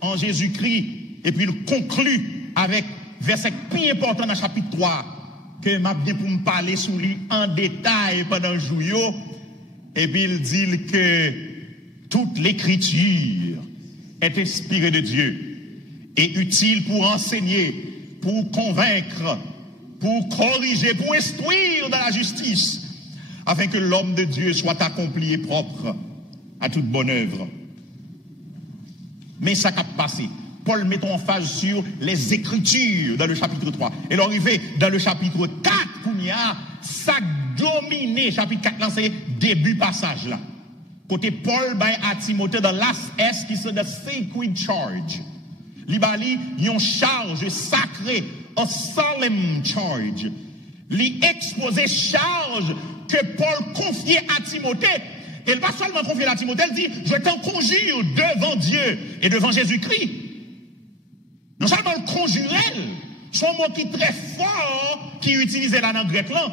en Jésus-Christ. Et puis il conclut avec verset plus important dans le chapitre 3 que m'a bien pour me parler sous lui en détail pendant le jour. Et puis il dit que toute l'écriture est inspirée de Dieu et utile pour enseigner, pour convaincre, pour corriger, pour instruire dans la justice, afin que l'homme de Dieu soit accompli et propre à toute bonne œuvre. Mais ça a passé. Paul met en phase sur les Écritures dans le chapitre 3. Et l'arrivée dans le chapitre 4, ça dominé, chapitre 4, là, c'est début passage là. Côté Paul, à Timothée, dans last S, qui c'est the sacred charge. Libali, yon charge sacrée, a solemn charge. Li exposé charge que Paul confiait à Timothée. Et il va seulement confier à Timothée, il dit, je t'en conjure devant Dieu et devant Jésus-Christ. Non seulement le conjurel, son mot qui est très fort, qui est utilisé là dans le grec là,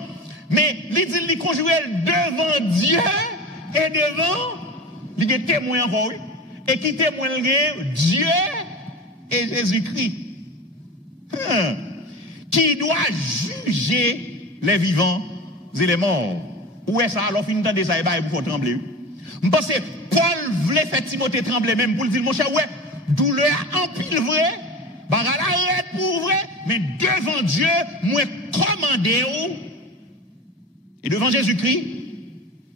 mais il dit le conjurel devant Dieu et devant, il est témoin encore, oui, et qui témoigne Dieu et Jésus-Christ. Qui doit juger les vivants et les morts. Où est ça? Alors, fin de ça, il faut trembler. Je pense que Paul voulait faire Timothée trembler même pour lui dire, mon cher, ouais, douleur en pile vrai, arrête pour vrai, mais devant Dieu, moi, commandé ou, et devant Jésus-Christ,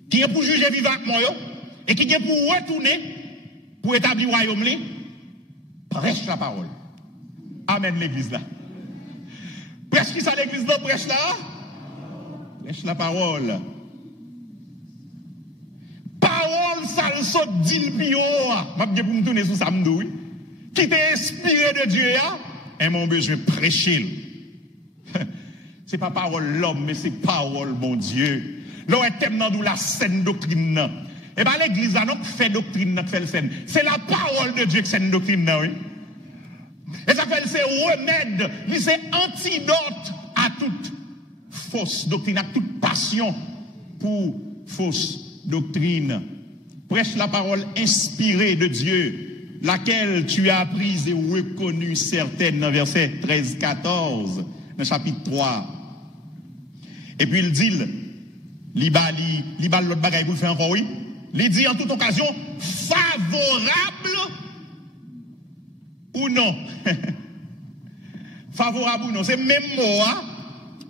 qui est pour juger vivant moi, et qui est pour retourner, pour établir le royaume, prêche la parole. Amen, l'église là. Prêche qui ça l'église là, prêche là? Prêche la parole. Parole, ça le saute d'il pio. Je vais vous tourner sur ça, oui. Qui t'est inspiré de Dieu, et mon besoin prêcher. C'est pas parole l'homme, mais c'est parole, mon Dieu. Là, on est tellement dans la saine doctrine. Et bien, l'église, là, non, fait doctrine, fait le saine. C'est la parole de Dieu qui c'est une doctrine, oui. Et ça fait, c'est remède, c'est antidote à toute fausse doctrine, à toute passion pour fausse doctrine. Prêche la parole inspirée de Dieu, laquelle tu as apprise et reconnue certaines dans verset 13-14, dans le chapitre 3. Et puis il dit, l'ibali l'autre bagaille pour le faire encore, oui. Il dit en toute occasion, favorable ou non. Favorable ou non. C'est même mot, hein?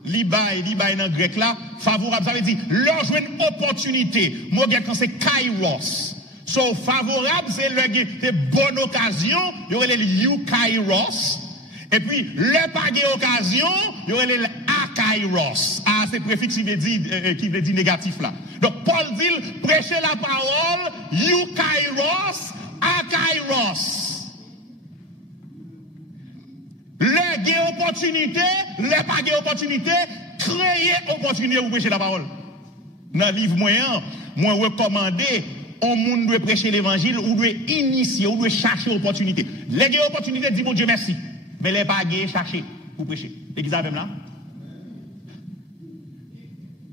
L'ibali dans le grec là, favorable, ça veut dire, leur jouer une opportunité. Moi, quand c'est kairos. So, favorable, c'est bonne occasion, il y aurait les eukairos. Et puis, le pas d'occasion, il y aurait les akairos. Ah, c'est préfixe qui veut dire négatif là. Donc, Paul dit, prêchez la parole, eukairos, akairos. Le gain opportunité, le pas gain opportunité, créer opportunité pour prêcher la parole. Dans le livre moyen, moi recommandé, on monde doit prêcher l'évangile, ou doit initier, ou doit chercher opportunité. Les gain opportunité, dit mon Dieu merci. Mais les pas gain chercher pour prêcher. L'église même là.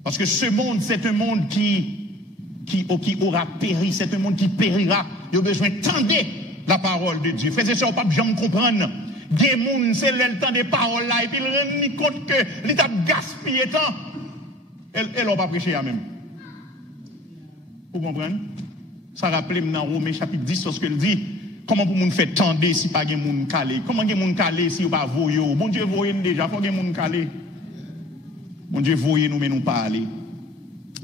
Parce que ce monde, c'est un monde qui aura péri, c'est un monde qui périra. Il a besoin d'entendre la parole de Dieu. Faites ça, on ne peut pas jamais comprendre. Des gens, c'est le temps des paroles là, et puis ils rendent compte que l'État gaspille le temps. Elle n'a pas prêché à même. Vous comprenez? Ça rappelle dans Romains chapitre 10, lorsque il dit, comment pour nous faire tendre si pas de gens calé? Comment de gens calé si vous pas voyez? Bon Dieu voyez nous déjà, il faut que gens calé. Bon Dieu voyez nous, mais nous pas aller.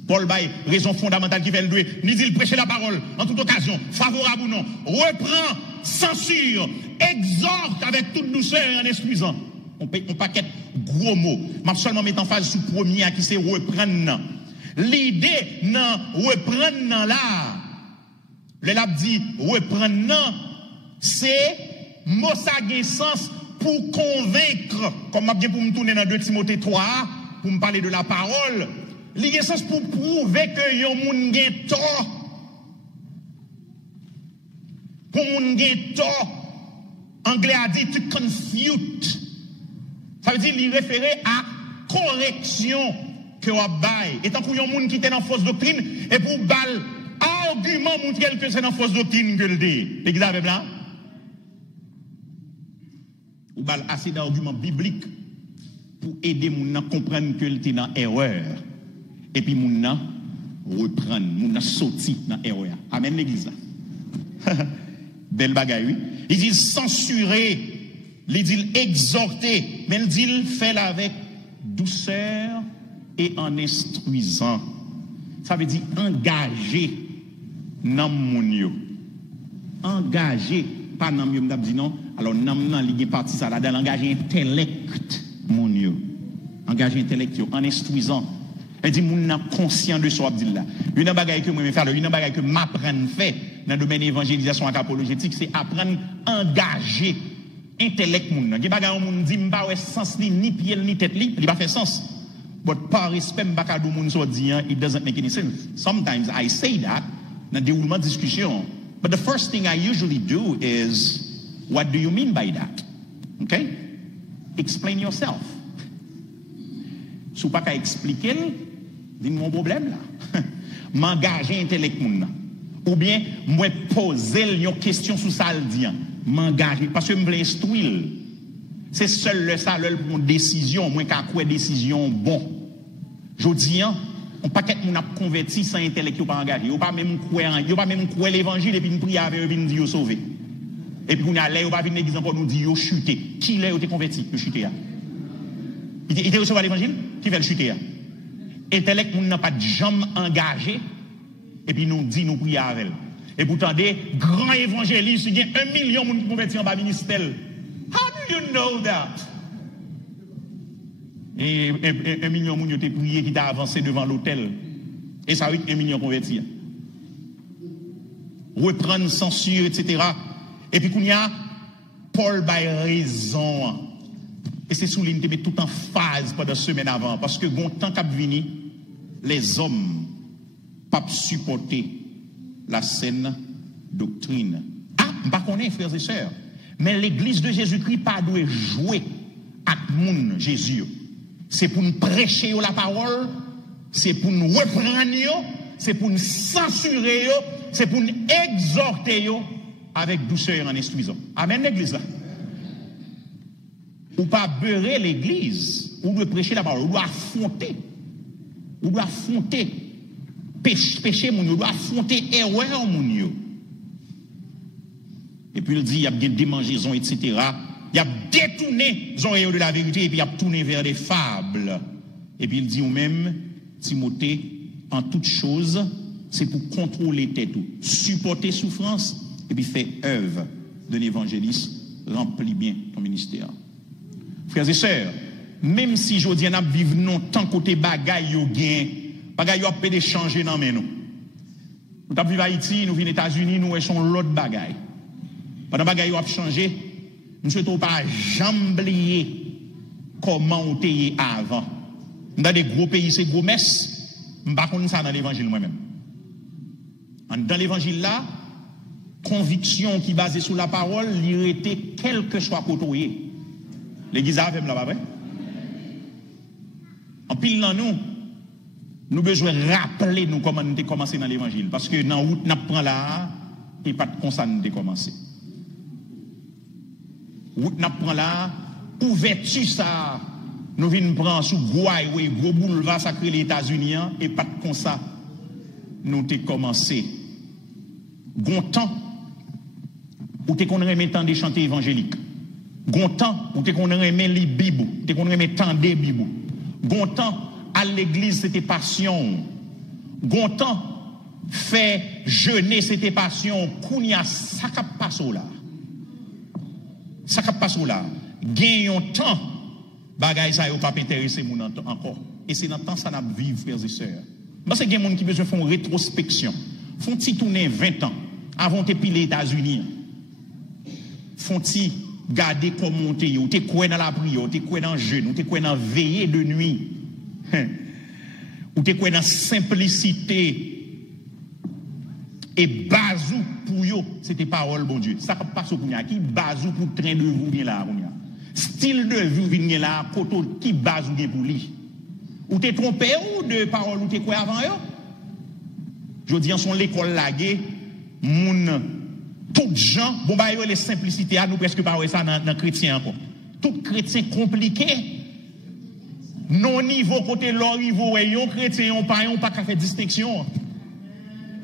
Paul Bay, raison fondamentale qui fait le doué, ni dit prêcher la parole, en toute occasion, favorable ou non, reprend, censure, exhorte avec toute douceur et en excusant. On paquet gros mots. Je vais seulement mettre en phase sous premier qui c'est reprendre. L'idée, non, reprendre là, le lab dit reprendre, c'est mot ça a sens pour convaincre, comme je pour me tourner dans 2 Timothée 3, pour me parler de la parole. Il y a sens pour prouver que yon moun gen tort. Pour moun gen tort, anglais a dit to confute. Ça veut dire il référer à correction que on bail. Et tant qu'il y a un monde qui était dans fausse doctrine et pour bal argument montrer que c'est dans fausse doctrine que le dit. L'examen là. Ou bal assez d'arguments bibliques pour aider moun à comprendre que le est dans erreur. Et puis moun na reprendre, moun na sorti dans erreur. Amen l'église là. Belle bagaille oui. Il dit censurer. Il dit exhorter, mais il dit faire avec douceur et en instruisant. Ça veut dire engager dans mon yo. Engager, pas dans mon yo, dit non. Alors, dans l'idée partie ça là, dans l'engager intellect mon yo. Engager intellect en instruisant. Elle dit moun nan conscient de soi dit là. Une bagaille que moi me faire, une bagaille que m'apprendre fait dans le domaine d'évangélisation et apologétique, c'est apprendre engager intellect moun nan. Gen bagay moun di m'pa wè sens li ni pied ni tête li, li pa fait sens. But par respect m'pa do moun so di it doesn't make any sense. Sometimes I say that dans déroulement discussion. But the first thing I usually do is what do you mean by that? Okay? Explain yourself. Sou pas qu'à expliquer, dis mon problème là. M'engager intellect moun nan. Ou bien moi poser une question sur ça le dit. M'engager parce que me voulais instruire. C'est seul le ça le pour décision, moi qu'à quoi décision bon. Jodi on paquet moun a converti sans intellect pas engagé, ou pas même croire, yo pas même croire l'évangile et puis nous prier avec eux puis nous dire sauvé. Et puis on a l'air ou pas venir l'église encore nous dire yo chuté. Qui l'a été converti, yo chuté. Il était recevoir l'évangile, qui veut le chuter. Intellect moun n'a pas de jambe engagé et puis nous dit nous prier avec elle. Et pourtant, des grands évangélistes, il y a 1 million de gens qui convertis en bas ministère. How do you know that? Et 1 million de gens qui ont prié, qui t'a avancé devant l'hôtel. Et ça, oui, 1 million convertis. Reprendre, censure, etc. Et puis, il y a Paul by raison. Et c'est souligné, tu mets tout en phase pendant semaine avant. Parce que, bon temps qu'a venu, les hommes ne peuvent pas supporter la saine doctrine. Ah, je ne connais pas, frères et sœurs. Mais l'église de Jésus-Christ pas doit jouer avec moun Jésus. C'est pour nous prêcher la parole, c'est pour nous reprendre, c'est pour nous censurer, c'est pour nous exhorter avec douceur en instruisant. Amen l'église là. Ou pas beurrer l'église, ou doit prêcher la parole, ou doit affronter. Ou doit affronter. Péché moun yo, doit affronter erreur moun yo. Et puis il dit, il y a des démangeaisons, etc. Il y a détourné les oreilles de la vérité et puis il y a tourné vers des fables. Et puis il dit ou même, Timothée, en toute chose, c'est pour contrôler tête tout, supporter souffrance et puis faire œuvre d'un évangéliste, remplit bien ton ministère. Frères et sœurs, même si je dis, nous vivons tant côté bagaille yo gain, bagaille yo peut changer dans nous. Nous vivons à Haïti, nous vivons aux États-Unis, nous sommes l'autre bagaille. Pendant bagaille yo a changé, nous ne souhaitons pas jamais oublier comment on était avant. Dans des gros pays, c'est gros messes, je ne sais pas ça dans l'évangile moi-même. Dans l'évangile là, conviction qui est basée sur la parole, il était quel que soit côté. L'église a même là, pas vrai? En pile dans nous besoin rappeler nous comment nous avons commencé dans l'évangile. Parce que dans la route, nous prenons là, et pas de constat nous avons commencé. Route, nous prenons là, ouverture ça, nous venons prendre sous gros boulevard sacré les États-Unis, et pas de constat nous avons commencé. Gontan, où tu qu'on remet tant de chanter évangélique. Gontan, où tu qu'on remet les Bibles, où tu qu'on remet tant de Bibles. Gontan, à l'église, c'était passion. Gontan, fait jeûner, c'était passion. Kounia, ça cap passe là. Ça cap passe là. Gagnons temps, bagay ça yo pas intéressé moun encore. Et c'est dans temps ça n'a vivre, frères et sœurs. Parce que il y a des gens qui besoin faire une rétrospection. Font-ils tourner 20 ans avant de piler les États-Unis? Font-ils garder comment monter? Ou t'es quoi dans la prière? Ou t'es quoi dans le jeûne? Ou t'es quoi dans veiller de nuit? Ou t'es quoi dans simplicité? Et bazou pour eux, c'était parole bon Dieu. Ça passe au kounya qui bazou pour train de vous vient là kounya. Style de vie vient là koto qui bazou gen pour lui. Ou t'es trompé ou de parole ou t'es quoi avant yo? Je dis en son l'école lagué moun tout gens bon bah yo les simplicités à nous presque pas ça dans chrétien encore. Tout chrétien compliqué. Non niveau côté leur niveau et yon chrétien yon pas qu'à faire distinction.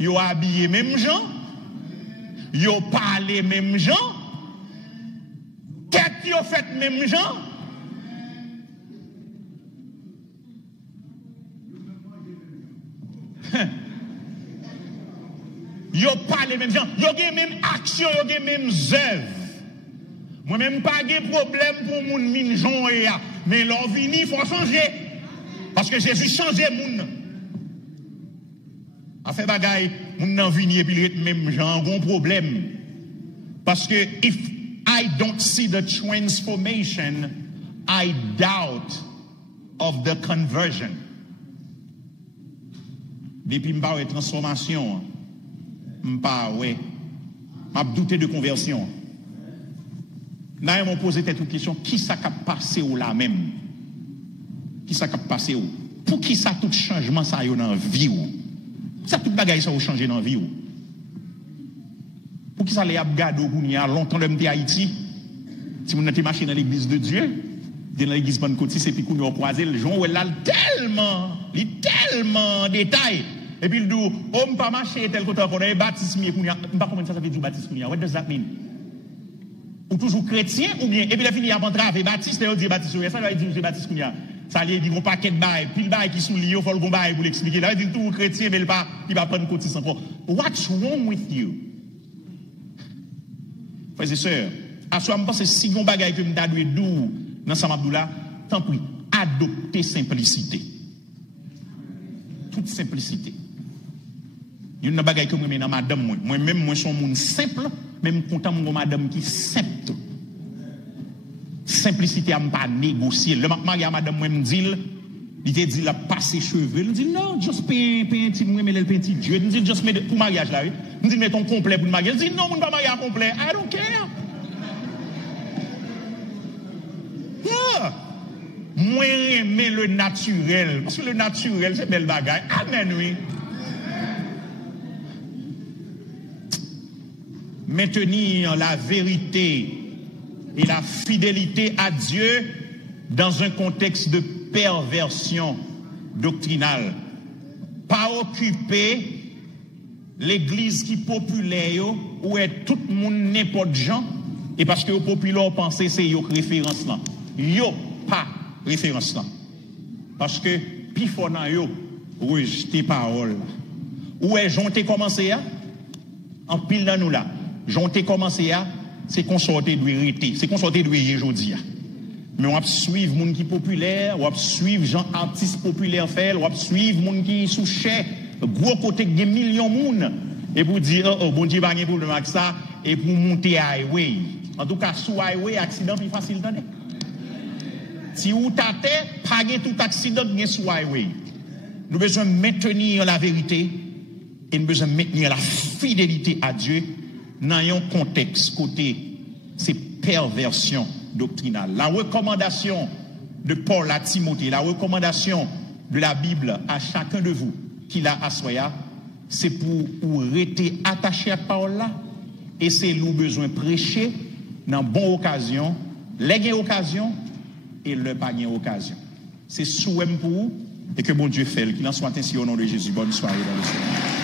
Yo habillé même gens, yo parlé même gens, tête yo fait même gens. Yo parlé même gens, yo gen même action, yo gen même œuvre. Moi même pas de problème pour moun minjon ya, mais leur vini faut changer parce que Jésus changeait moun. A fait bagay, moun nan vini et puis il même genre gon problème. Parce que if I don't see the transformation, I doubt of the conversion. Depuis m'pa wè transformation, m'pa wè, m'a douté de conversion. N'a m'ont posé cette question, qui ça qu'a passé ou là même? Qui ça qu'a passé ou? Pour qui ça tout changement ça yo dans vie ou? Ça tout bagaille ça a changé dans la vie. Pour qui ça les a gardé il y a longtemps de m'te Haïti. Si vous n'êtes marché dans l'église de Dieu, dans l'église Pentecôte, c'est puis qu'on a croisé le Jean où elle a tellement détail. Et puis il dit on pas marcher tel côté qu'on a baptisme qu'on a pas comment ça veut dire baptisme. What does that mean? Ou toujours chrétien ou bien et puis la fini avant traver baptiste et on dit baptiste ça veut dire baptiste qu'on a. Ça lui dit un paquet de bail, puis le bail qui sous lui, il faut le bail pour l'expliquer. Là, il dit tout chrétien, mais il va prendre côté encore. What's wrong with you? Frères et sœurs, à ce moment, c'est si bon bagay que m'ta doué dou dans Sam Abdoula, tant pis, adoptez simplicité. Toute simplicité. Il y a une bagay que moi dans madame moi-même moi son monde simple, même content mon madame qui simple. Simplicité à ne pas négocier. Le mari à madame moi me dit, il te dit la passer cheveux. Il dit non, juste paye un petit moi mais le petit Dieu. Il dit juste pour mariage là. Il dit mets ton complet pour le mariage. Il dit non, on pas marier complet. I don't care. Yeah. Moi aimer le naturel parce que le naturel c'est belle bagaille. Amen oui. Maintenir la vérité et la fidélité à Dieu dans un contexte de perversion doctrinale. Pas occuper l'église qui populaire où est tout le monde n'importe gens et parce que les populaires pensent que c'est une référence là. Yo pas référence là. Parce que puis faut dans yo rejeter parole. Où est j'ont commencé à en pile dans nous là. J'ont commencé à c'est qu'on sortait de vérité, c'est qu'on sortait de aujourd'hui. Mais on va suivre les gens qui sont populaires, on va suivre gens artistes populaires faire, on va suivre les gens qui sont chers, gros côté de millions de monde. Et pour dire, oh, bon Dieu, pas de problème avec ça, et pour monter à highway. En tout cas, sous highway, accident plus facile d'année. Si vous t'attendez, pas tout accident sur highway. Nous avons besoin de maintenir la vérité et nous avons besoin de maintenir la fidélité à Dieu. Dans un contexte côté c'est perversion doctrinale. La recommandation de Paul à Timothée, la recommandation de la Bible à chacun de vous qui l'a assoya, c'est pour rester attaché à la parole là et c'est nous besoin de prêcher dans bonne occasion, les occasion et le pas occasion. C'est souhait pour vous et que bon Dieu fait qu'il en soit ainsi au nom de Jésus. Bonne soirée dans le Seigneur.